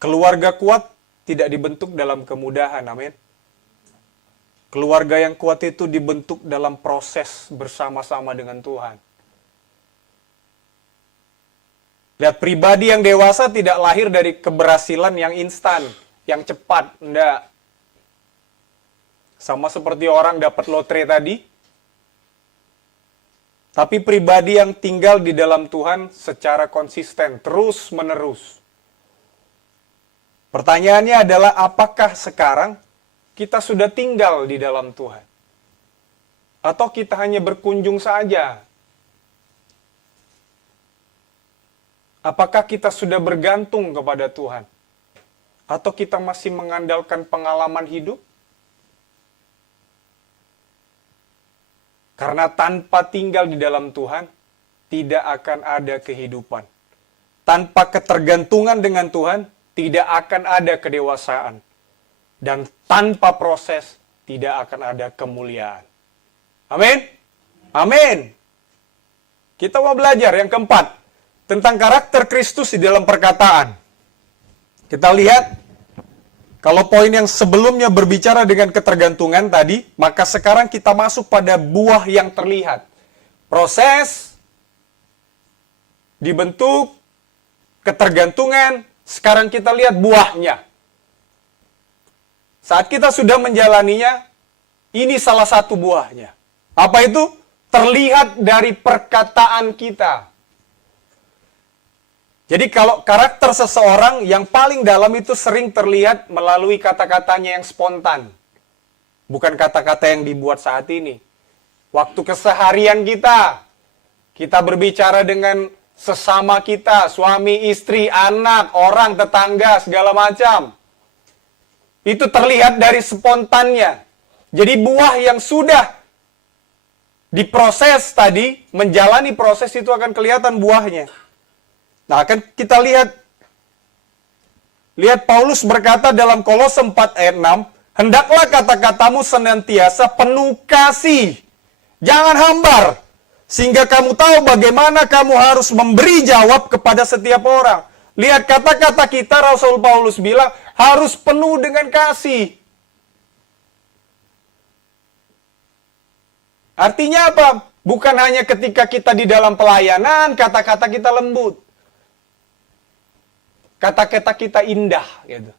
Keluarga kuat tidak dibentuk dalam kemudahan, amin. Keluarga yang kuat itu dibentuk dalam proses bersama-sama dengan Tuhan. Lihat, pribadi yang dewasa tidak lahir dari keberhasilan yang instan, yang cepat, enggak. Sama seperti orang dapat lotre tadi. Tapi pribadi yang tinggal di dalam Tuhan secara konsisten, terus-menerus. Pertanyaannya adalah, apakah sekarang kita sudah tinggal di dalam Tuhan? Atau kita hanya berkunjung saja? Apakah kita sudah bergantung kepada Tuhan? Atau kita masih mengandalkan pengalaman hidup? Karena tanpa tinggal di dalam Tuhan, tidak akan ada kehidupan. Tanpa ketergantungan dengan Tuhan, tidak akan ada kedewasaan. Dan tanpa proses, tidak akan ada kemuliaan. Amin? Amin. Kita mau belajar yang keempat, tentang karakter Kristus di dalam perkataan. Kita lihat, kalau poin yang sebelumnya berbicara dengan ketergantungan tadi, maka sekarang kita masuk pada buah yang terlihat. Proses, dibentuk, ketergantungan, sekarang kita lihat buahnya. Saat kita sudah menjalaninya, ini salah satu buahnya. Apa itu? Terlihat dari perkataan kita. Jadi kalau karakter seseorang yang paling dalam itu sering terlihat melalui kata-katanya yang spontan. Bukan kata-kata yang dibuat saat ini. Waktu keseharian kita berbicara dengan sesama kita, suami, istri, anak, orang, tetangga, segala macam. Itu terlihat dari spontannya. Jadi buah yang sudah diproses tadi, menjalani proses itu akan kelihatan buahnya. Nah, akan kita lihat Paulus berkata dalam Kolose 4 ayat 6, hendaklah kata-katamu senantiasa penuh kasih, jangan hambar, sehingga kamu tahu bagaimana kamu harus memberi jawab kepada setiap orang. Lihat kata-kata kita, Rasul Paulus bilang, harus penuh dengan kasih. Artinya apa? Bukan hanya ketika kita di dalam pelayanan, kata-kata kita lembut. Kata-kata kita indah, gitu.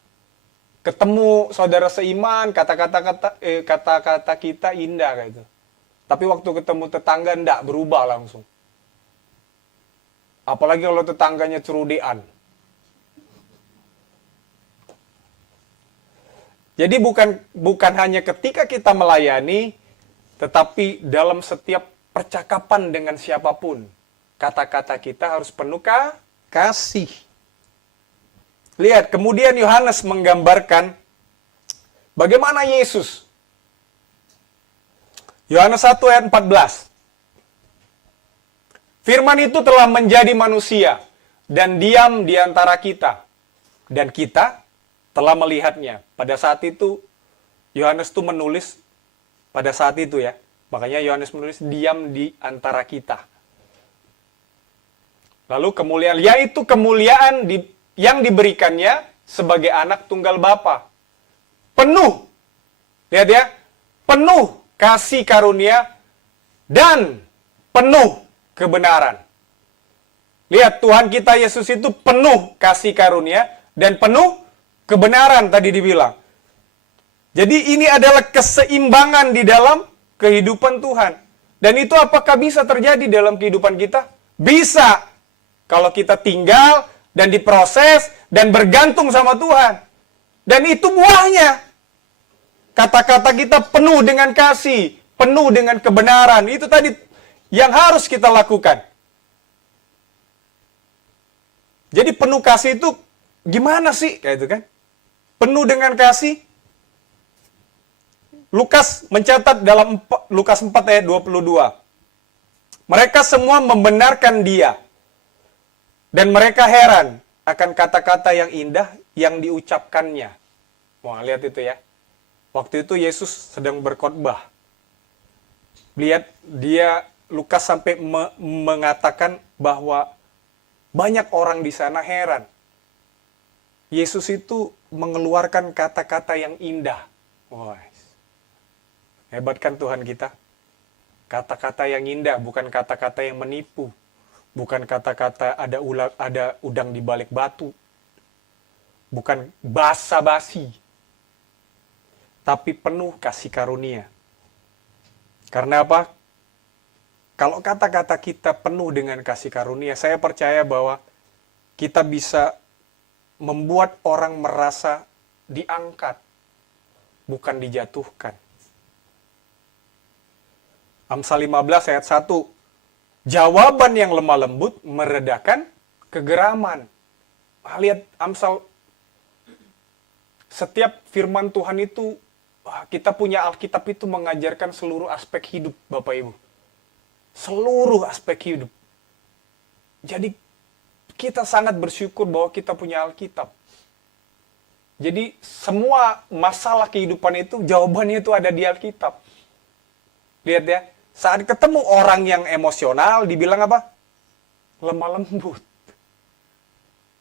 Ketemu saudara seiman, kata-kata kita indah, gitu. Tapi waktu ketemu tetangga, enggak, berubah langsung. Apalagi kalau tetangganya cerudean. Jadi bukan hanya ketika kita melayani, tetapi dalam setiap percakapan dengan siapapun, kata-kata kita harus penuh kasih. Lihat, kemudian Yohanes menggambarkan bagaimana Yesus. Yohanes 1 ayat 14. Firman itu telah menjadi manusia dan diam di antara kita. Dan kita telah melihatnya. Pada saat itu, Yohanes itu menulis pada saat itu ya. Makanya Yohanes menulis diam di antara kita. Lalu kemuliaan, yaitu kemuliaan yang diberikannya sebagai anak tunggal Bapa. Penuh. Lihat ya. Penuh kasih karunia dan penuh kebenaran. Lihat, Tuhan kita Yesus itu penuh kasih karunia dan penuh kebenaran tadi dibilang. Jadi ini adalah keseimbangan di dalam kehidupan Tuhan. Dan itu apakah bisa terjadi dalam kehidupan kita? Bisa. Kalau kita tinggal dan diproses dan bergantung sama Tuhan. Dan itu buahnya. Kata-kata kita penuh dengan kasih, penuh dengan kebenaran. Itu tadi yang harus kita lakukan. Jadi penuh kasih itu gimana sih? Kayak itu kan. Penuh dengan kasih. Lukas mencatat dalam Lukas 4 ayat 22. Mereka semua membenarkan dia. Dan mereka heran akan kata-kata yang indah yang diucapkannya. Wah, lihat itu ya. Waktu itu Yesus sedang berkhotbah. Lihat, Lukas sampai mengatakan bahwa banyak orang di sana heran. Yesus itu mengeluarkan kata-kata yang indah. Wah, hebat kan Tuhan kita? Kata-kata yang indah, bukan kata-kata yang menipu. Bukan kata-kata ada udang di balik batu. Bukan basa-basi. Tapi penuh kasih karunia. Karena apa? Kalau kata-kata kita penuh dengan kasih karunia, saya percaya bahwa kita bisa membuat orang merasa diangkat, bukan dijatuhkan. Amsal 15 ayat 1. Jawaban yang lemah lembut meredakan kegeraman. Lihat Amsal, setiap firman Tuhan itu, kita punya Alkitab itu mengajarkan seluruh aspek hidup, Bapak Ibu. Seluruh aspek hidup. Jadi kita sangat bersyukur bahwa kita punya Alkitab. Jadi semua masalah kehidupan itu, jawabannya itu ada di Alkitab. Lihat ya, saat ketemu orang yang emosional, dibilang apa? Lemah lembut.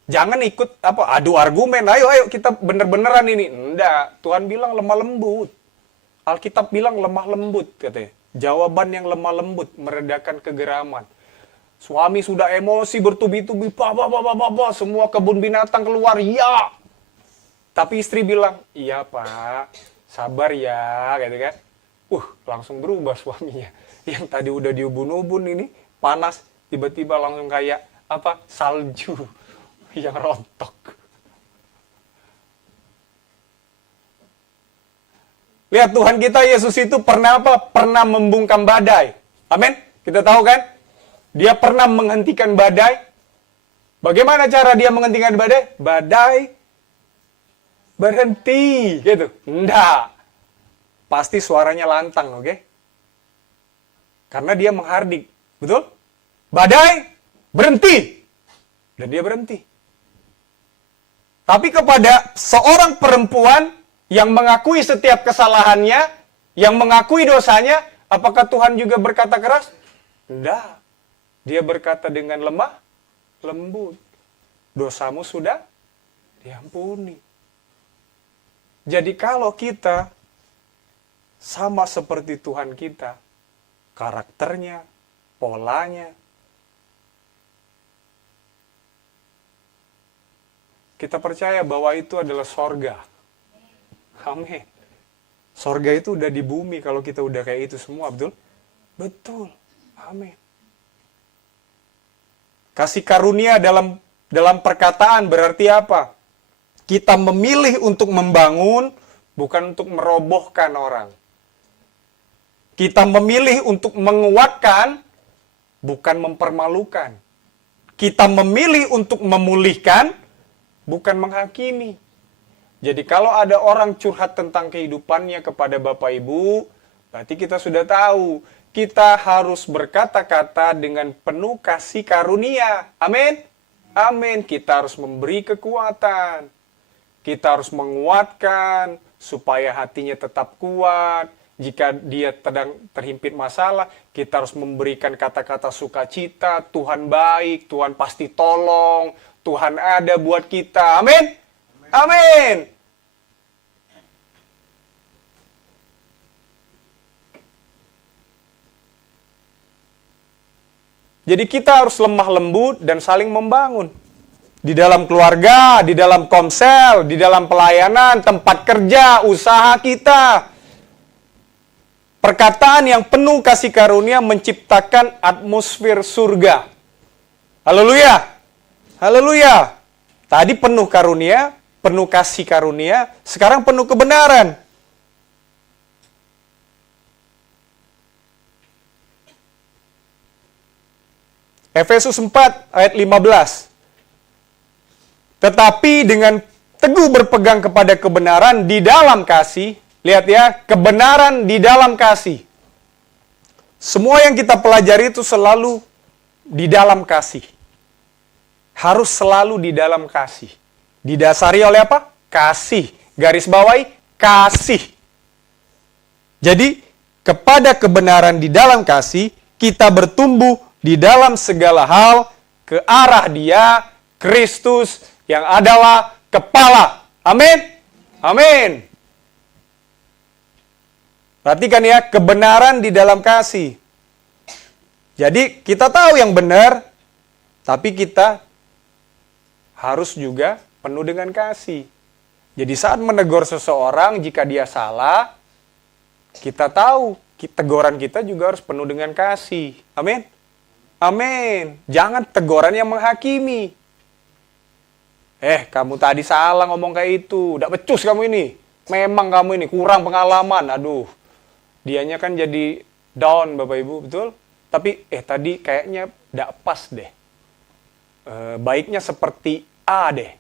Jangan ikut adu argumen, ayo kita bener-beneran ini. Enggak, Tuhan bilang lemah lembut. Alkitab bilang lemah lembut, katanya. Jawaban yang lemah lembut meredakan kegeraman. Suami sudah emosi bertubi-tubi, semua kebun binatang keluar, ya. Tapi istri bilang, iya Pak, sabar ya, gitu kan. Langsung berubah suaminya. Yang tadi udah diubun-ubun ini, panas, tiba-tiba langsung kayak salju yang rontok. Lihat, Tuhan kita Yesus itu pernah Pernah membungkam badai. Amin. Kita tahu kan? Dia pernah menghentikan badai. Bagaimana cara dia menghentikan badai? Badai berhenti, gitu. Enggak. Pasti suaranya lantang, oke? Karena dia menghardik. Betul? Badai berhenti. Dan dia berhenti. Tapi kepada seorang perempuan yang mengakui setiap kesalahannya, yang mengakui dosanya, apakah Tuhan juga berkata keras? Enggak. Dia berkata dengan lemah lembut. dosamu sudah diampuni. Jadi kalau kita sama seperti Tuhan kita, karakternya, polanya, kita percaya bahwa itu adalah sorga. Amin. Sorga itu udah di bumi kalau kita udah kayak itu semua, betul? Betul. Amin. Kasih karunia dalam perkataan berarti apa? Kita memilih untuk membangun, bukan untuk merobohkan orang. Kita memilih untuk menguatkan, bukan mempermalukan. Kita memilih untuk memulihkan, bukan menghakimi. Jadi kalau ada orang curhat tentang kehidupannya kepada Bapak Ibu, berarti kita sudah tahu, kita harus berkata-kata dengan penuh kasih karunia. Amin. Amin. Kita harus memberi kekuatan. Kita harus menguatkan supaya hatinya tetap kuat. Jika dia sedang terhimpit masalah, kita harus memberikan kata-kata sukacita. Tuhan baik, Tuhan pasti tolong, Tuhan ada buat kita. Amin. Amin. Jadi kita harus lemah lembut dan saling membangun. Di dalam keluarga, di dalam komsel, di dalam pelayanan, tempat kerja, usaha kita. Perkataan yang penuh kasih karunia menciptakan atmosfer surga. Haleluya. Haleluya. Tadi penuh karunia, penuh kasih karunia, sekarang penuh kebenaran. Efesus 4 ayat 15. Tetapi dengan teguh berpegang kepada kebenaran di dalam kasih, lihat ya, kebenaran di dalam kasih. Semua yang kita pelajari itu selalu di dalam kasih. Harus selalu di dalam kasih. Didasari oleh apa? Kasih. Garis bawahi, kasih. Jadi, kepada kebenaran di dalam kasih, kita bertumbuh di dalam segala hal ke arah Dia, Kristus, yang adalah kepala. Amin. Amin. Perhatikan ya, kebenaran di dalam kasih. Jadi kita tahu yang benar, tapi kita harus juga penuh dengan kasih. Jadi saat menegur seseorang, jika dia salah, kita tahu, teguran kita juga harus penuh dengan kasih. Amin. Amin. Jangan teguran yang menghakimi. Kamu tadi salah ngomong kayak itu. Udah becus kamu ini. Memang kamu ini kurang pengalaman. Aduh. Dianya kan jadi down Bapak Ibu, betul? Tapi tadi kayaknya tidak pas deh. Baiknya seperti A deh.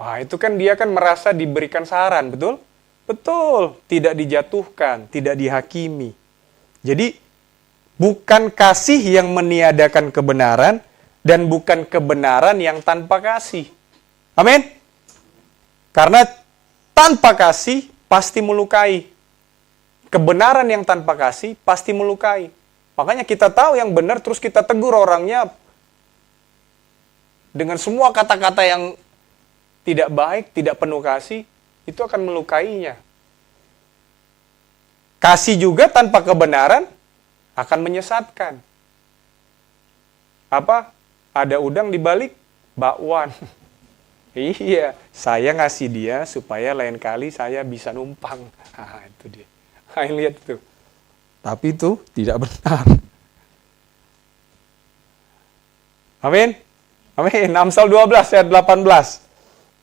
Wah, itu kan dia kan merasa diberikan saran, betul? Betul. Tidak dijatuhkan, tidak dihakimi. Jadi, bukan kasih yang meniadakan kebenaran, dan bukan kebenaran yang tanpa kasih. Amin. Karena tanpa kasih pasti melukai. Kebenaran yang tanpa kasih pasti melukai. Makanya kita tahu yang benar terus kita tegur orangnya dengan semua kata-kata yang tidak baik, tidak penuh kasih, itu akan melukainya. Kasih juga tanpa kebenaran akan menyesatkan. Apa? Ada udang di balik bakwan. Iya, saya ngasih dia supaya lain kali saya bisa numpang. Itu dia. Lihat itu. Tapi itu tidak benar. Amin. Amin. Amsal 12 ayat 18.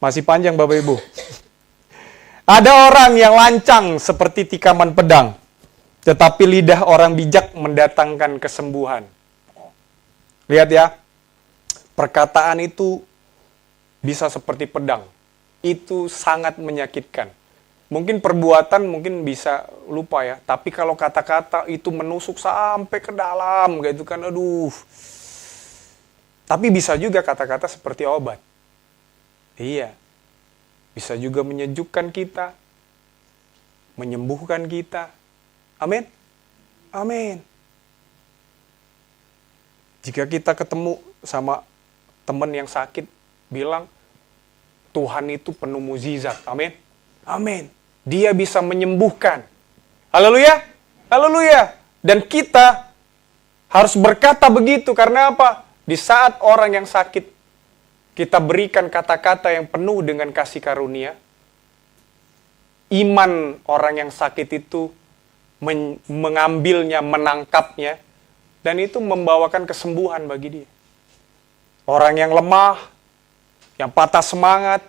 Masih panjang Bapak Ibu. Ada orang yang lancang seperti tikaman pedang, tetapi lidah orang bijak mendatangkan kesembuhan. Lihat ya. Perkataan itu bisa seperti pedang. Itu sangat menyakitkan. Mungkin perbuatan mungkin bisa lupa ya. Tapi kalau kata-kata itu menusuk sampai ke dalam. Gitu kan, aduh. Tapi bisa juga kata-kata seperti obat. Iya. Bisa juga menyejukkan kita. Menyembuhkan kita. Amin. Amin. Jika kita ketemu sama teman yang sakit, bilang, Tuhan itu penuh mukjizat. Amin. Amin. Dia bisa menyembuhkan. Haleluya. Haleluya. Dan kita harus berkata begitu. Karena apa? Di saat orang yang sakit, kita berikan kata-kata yang penuh dengan kasih karunia. Iman orang yang sakit itu mengambilnya, menangkapnya. Dan itu membawakan kesembuhan bagi dia. Orang yang lemah, yang patah semangat.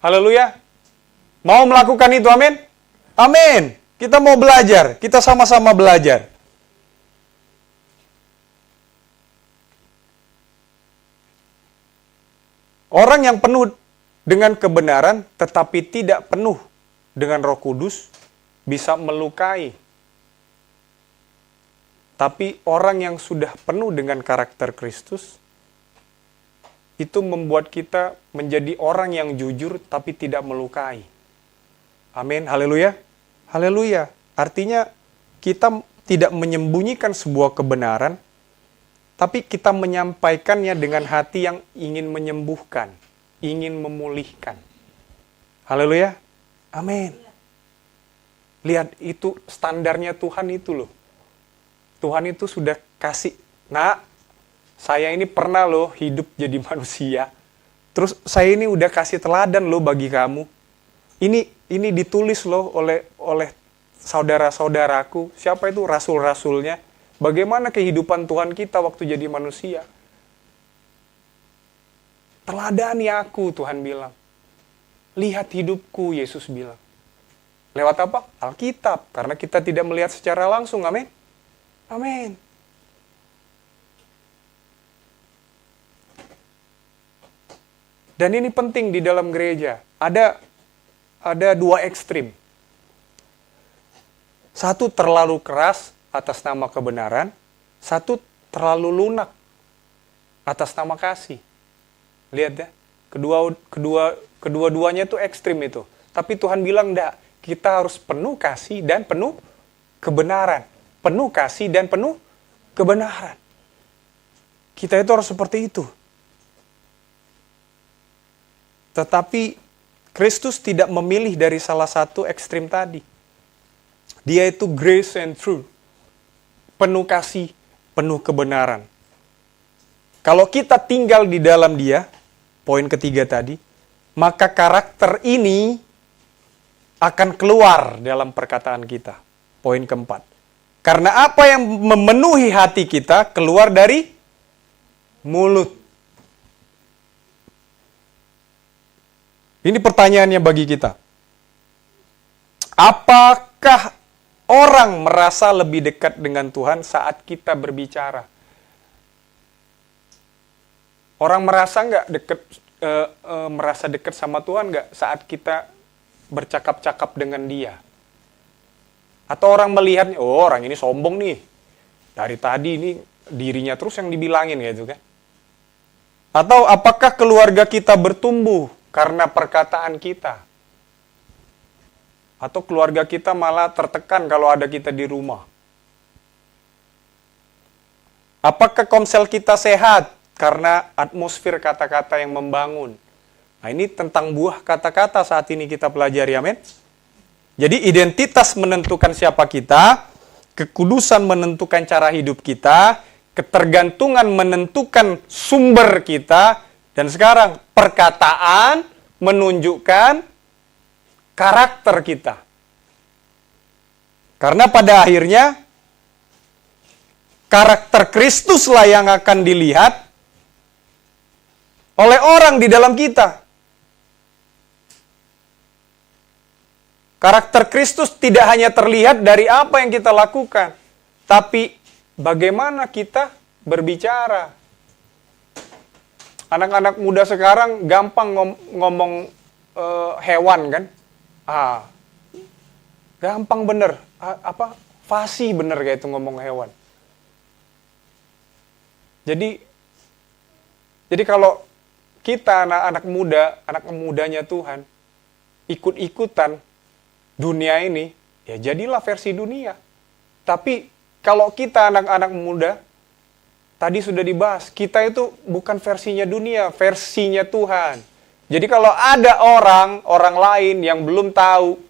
Haleluya. Mau melakukan itu, amin? Amin. Kita mau belajar, kita sama-sama belajar. Orang yang penuh dengan kebenaran, tetapi tidak penuh dengan Roh Kudus, bisa melukai. Tapi orang yang sudah penuh dengan karakter Kristus, itu membuat kita menjadi orang yang jujur, tapi tidak melukai. Amin, haleluya. Haleluya. Artinya kita tidak menyembunyikan sebuah kebenaran, tapi kita menyampaikannya dengan hati yang ingin menyembuhkan, ingin memulihkan. Haleluya. Amin. Lihat, itu standarnya Tuhan itu loh. Tuhan itu sudah kasih, nak, saya ini pernah loh hidup jadi manusia. Terus saya ini udah kasih teladan loh bagi kamu. Ini ditulis loh oleh saudara-saudaraku. Siapa itu? Rasul-rasulnya. Bagaimana kehidupan Tuhan kita waktu jadi manusia. Teladani aku, Tuhan bilang. Lihat hidupku, Yesus bilang. Lewat apa? Alkitab. Karena kita tidak melihat secara langsung, amin. Amin. Dan ini penting di dalam gereja. Ada dua ekstrim. Satu terlalu keras atas nama kebenaran, satu terlalu lunak atas nama kasih. Lihat ya, kedua-duanya itu ekstrim itu. Tapi Tuhan bilang enggak, kita harus penuh kasih dan penuh kebenaran. Penuh kasih dan penuh kebenaran. Kita itu harus seperti itu. Tetapi Kristus tidak memilih dari salah satu ekstrim tadi. Dia itu grace and truth. Penuh kasih, penuh kebenaran. Kalau kita tinggal di dalam dia, poin ketiga tadi, maka karakter ini akan keluar dalam perkataan kita. Poin keempat. Karena apa yang memenuhi hati kita keluar dari mulut. Ini pertanyaannya bagi kita. Apakah orang merasa lebih dekat dengan Tuhan saat kita berbicara? Orang merasa merasa dekat sama Tuhan nggak saat kita bercakap-cakap dengan Dia? Atau orang melihatnya, oh orang ini sombong nih. Dari tadi ini dirinya terus yang dibilangin gitu kan. Atau apakah keluarga kita bertumbuh karena perkataan kita? Atau keluarga kita malah tertekan kalau ada kita di rumah? Apakah komsel kita sehat karena atmosfer kata-kata yang membangun? Nah, ini tentang buah kata-kata saat ini kita pelajari, amin. Jadi identitas menentukan siapa kita, kekudusan menentukan cara hidup kita, ketergantungan menentukan sumber kita, dan sekarang perkataan menunjukkan karakter kita. Karena pada akhirnya karakter Kristuslah yang akan dilihat oleh orang di dalam kita. Karakter Kristus tidak hanya terlihat dari apa yang kita lakukan, tapi bagaimana kita berbicara. Anak-anak muda sekarang gampang ngomong hewan kan? Gampang bener. Fasih bener kayak itu ngomong hewan. Jadi kalau kita anak-anak muda, anak mudanya Tuhan, ikut-ikutan dunia ini, ya jadilah versi dunia. Tapi kalau kita anak-anak muda, Tadi sudah dibahas, kita itu bukan versinya dunia, versinya Tuhan. Jadi kalau ada orang lain yang belum tahu,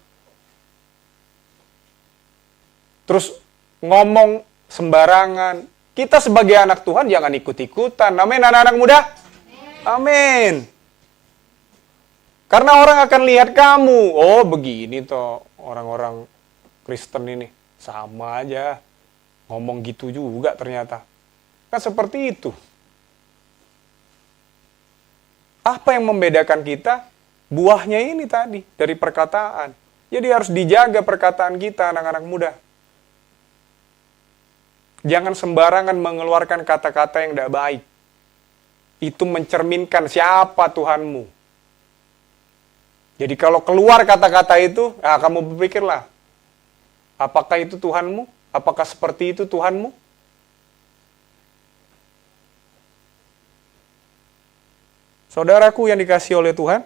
terus ngomong sembarangan, kita sebagai anak Tuhan jangan ikut-ikutan. Amin, anak-anak muda? Amin. Karena orang akan lihat kamu, oh begini toh orang-orang Kristen ini, sama aja, ngomong gitu juga ternyata. Kan seperti itu. Apa yang membedakan kita? Buahnya ini tadi, dari perkataan. Jadi harus dijaga perkataan kita, anak-anak muda. Jangan sembarangan mengeluarkan kata-kata yang tidak baik. Itu mencerminkan siapa Tuhanmu. Jadi kalau keluar kata-kata itu, kamu berpikirlah, apakah itu Tuhanmu? Apakah seperti itu Tuhanmu? Saudaraku yang dikasihi oleh Tuhan,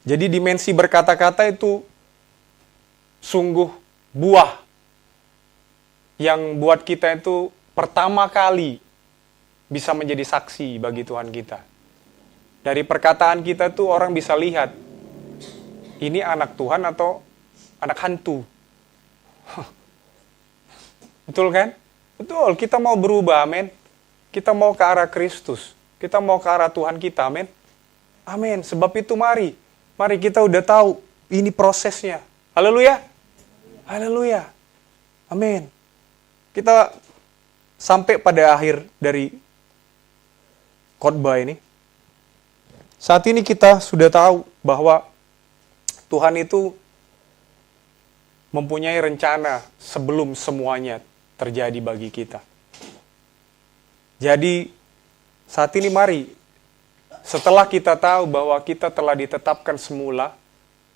jadi dimensi berkata-kata itu sungguh buah yang buat kita itu pertama kali bisa menjadi saksi bagi Tuhan kita. Dari perkataan kita tuh orang bisa lihat, ini anak Tuhan atau anak hantu. Betul kan? Betul, kita mau berubah, amin. Kita mau ke arah Kristus. Kita mau ke arah Tuhan kita, amin. Amin. Sebab itu mari kita udah tahu ini prosesnya. Haleluya. Haleluya. Amin. Kita sampai pada akhir dari khotbah ini. Saat ini kita sudah tahu bahwa Tuhan itu mempunyai rencana sebelum semuanya terjadi bagi kita. Jadi saat ini mari, setelah kita tahu bahwa kita telah ditetapkan semula,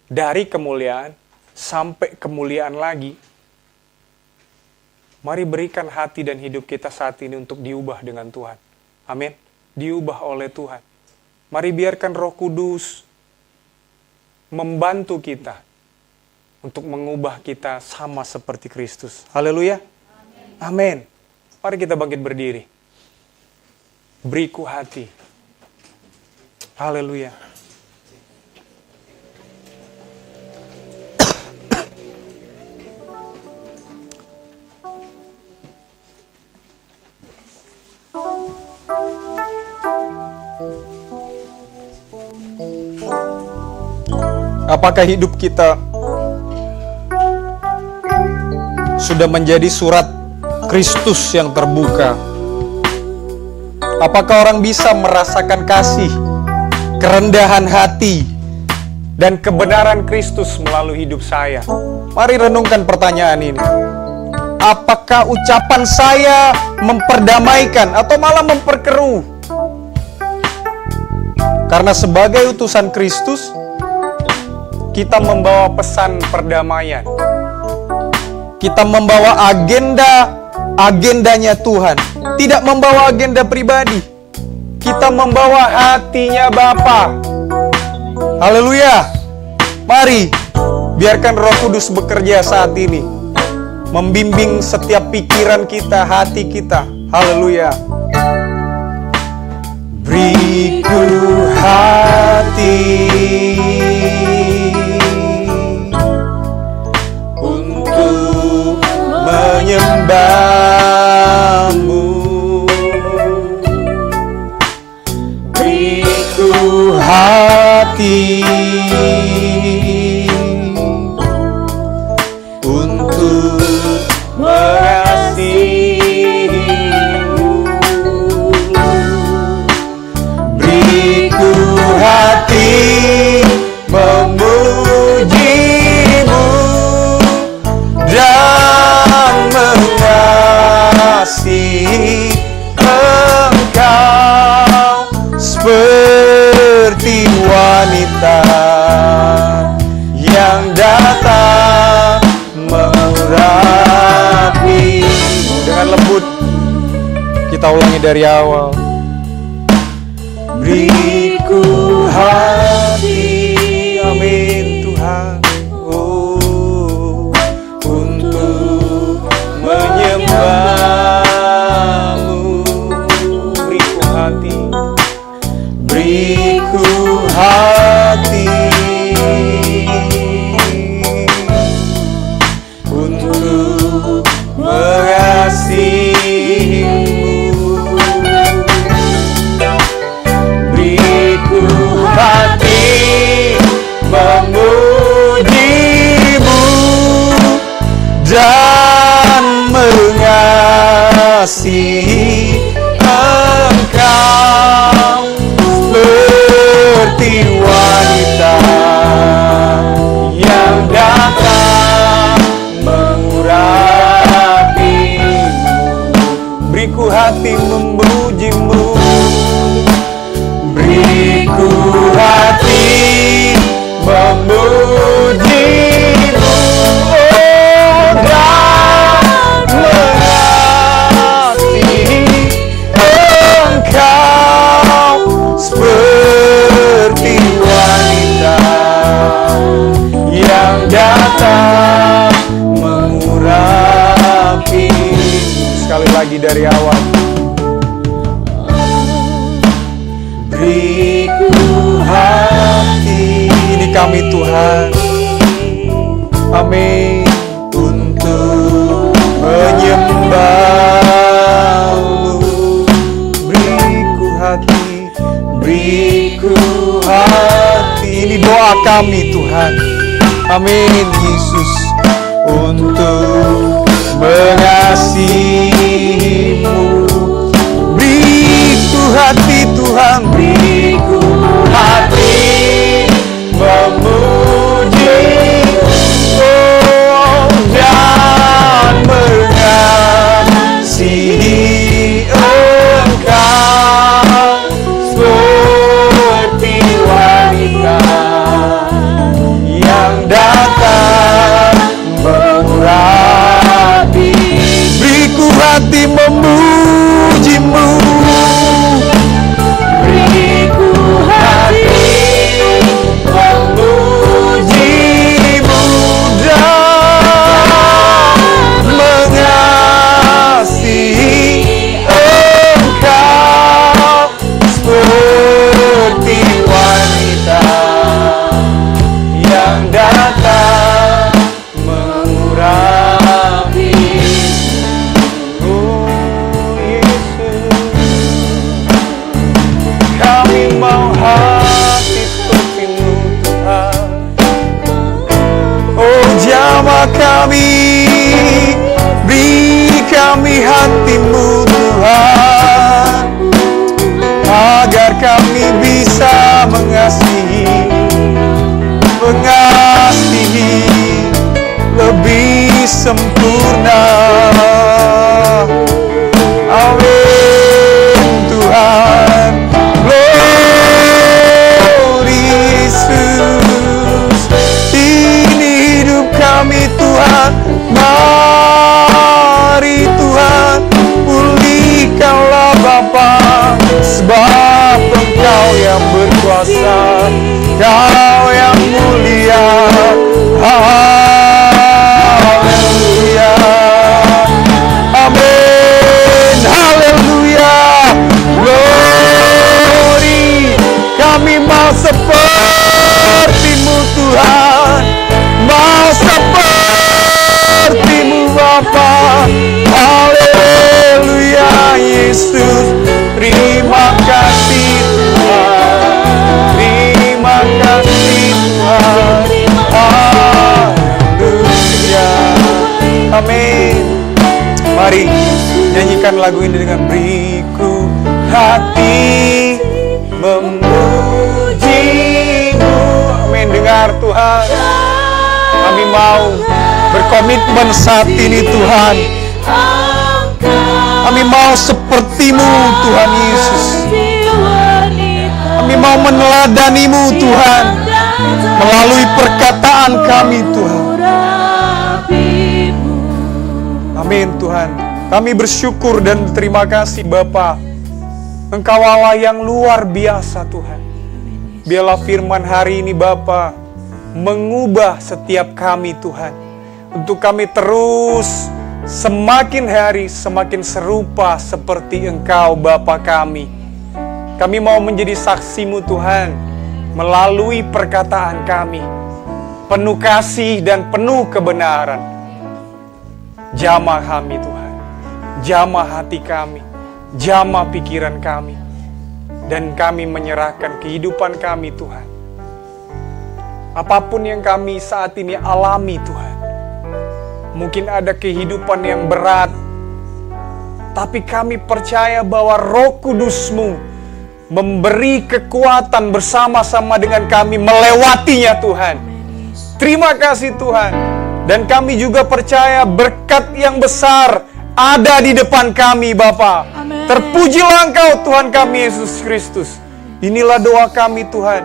dari kemuliaan sampai kemuliaan lagi, mari berikan hati dan hidup kita saat ini untuk diubah dengan Tuhan. Amin. Diubah oleh Tuhan. Mari biarkan Roh Kudus membantu kita untuk mengubah kita sama seperti Kristus. Haleluya. Amin. Mari kita bangkit berdiri. Beriku hati. Haleluya. Apakah hidup kita sudah menjadi surat Kristus yang terbuka? Apakah orang bisa merasakan kasih, kerendahan hati, dan kebenaran Kristus melalui hidup saya? Mari renungkan pertanyaan ini. Apakah ucapan saya memperdamaikan atau malah memperkeruh? Karena sebagai utusan Kristus, kita membawa pesan perdamaian. Kita membawa agendanya Tuhan. Tidak membawa agenda pribadi. Kita membawa hatinya Bapa. Haleluya. Mari, biarkan Roh Kudus bekerja saat ini. Membimbing setiap pikiran kita, hati kita. Haleluya. Beriku hati untuk menyembah-Mu. Beriku hati untuk mengasihi-Mu. Beriku hati memuji-Mu dan mengasihi Engkau seperti wanita yang datang mengurapi-Mu. Dengan lembut kita ulangi dari awal. Beriku hati, amin Tuhan, untuk menyembah-Mu. dan mengasihi Engkau seperti wanita yang datang mengurapimu. Beriku hati memujimu, beriku hati memujimu, oh, dan mengasihi Engkau seperti wanita yang datang mengurapimu. Sekali lagi dari awal. Beriku hati, ini kami Tuhan, amin, untuk menyembah-Mu. Beriku hati, beriku hati, ini doa kami Tuhan, amin Yesus, untuk mengasihi-Mu. Beriku hati Tuhan, beriku hati memuji, oh, dan mengasihi Engkau seperti wanita yang datang mengurapi. Beriku hati memuji-Mu, beriku hati memuji-Mu dan mengasihi Engkau seperti wanita yang datang mengurapi. Oh Yesus, kami mau hati seperti-Mu Tuhan. Oh jamah kami, beri kami hati-Mu Tuhan, agar kami bisa mengasihi lebih sempurna. Amin Tuhan. Glory Yesus, ini hidup kami Tuhan. Mari Tuhan, pulihkanlah Bapa, sebab Engkau yang berkuasa, Kau yang mulia. Haleluya, amin, haleluya, glory. Kami mau seperti-Mu Tuhan, mau seperti-Mu Bapa. Haleluya Yesus, terima kasih Tuhan, terima kasih Tuhan. Haleluya, amin. Mari nyanyikan lagu ini dengan beriku hati memuji-Mu. Amin. Dengar Tuhan, kami mau berkomitmen saat ini Tuhan. Kami mau seperti-Mu Tuhan Yesus. Kami mau meneladani-Mu Tuhan melalui perkataan kami Tuhan. Amin Tuhan. Kami bersyukur dan terima kasih Bapa. Engkau Allah yang luar biasa Tuhan. Biarlah firman hari ini Bapa mengubah setiap kami Tuhan, untuk kami terus semakin hari semakin serupa seperti Engkau Bapa kami. Kami mau menjadi saksi-Mu Tuhan melalui perkataan kami, penuh kasih dan penuh kebenaran. Jamah kami Tuhan, jamah hati kami, jamah pikiran kami, dan kami menyerahkan kehidupan kami Tuhan. Apapun yang kami saat ini alami Tuhan, Mungkin ada kehidupan yang berat, tapi kami percaya bahwa Roh Kudus-Mu memberi kekuatan bersama-sama dengan kami melewatinya Tuhan. Terima kasih Tuhan. Dan kami juga percaya berkat yang besar ada di depan kami Bapa. Terpujilah Engkau Tuhan kami Yesus Kristus. Inilah doa kami Tuhan.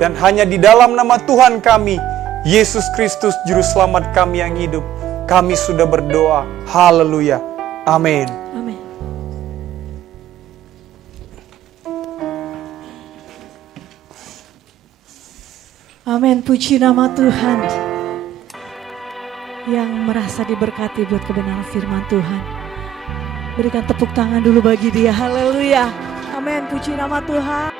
Dan hanya di dalam nama Tuhan kami, Yesus Kristus Juru Selamat kami yang hidup, kami sudah berdoa. Haleluya. Amin. Amin. Amin. Puji nama Tuhan. Yang merasa diberkati buat kebenaran firman Tuhan, berikan tepuk tangan dulu bagi dia. Haleluya. Amin. Puji nama Tuhan.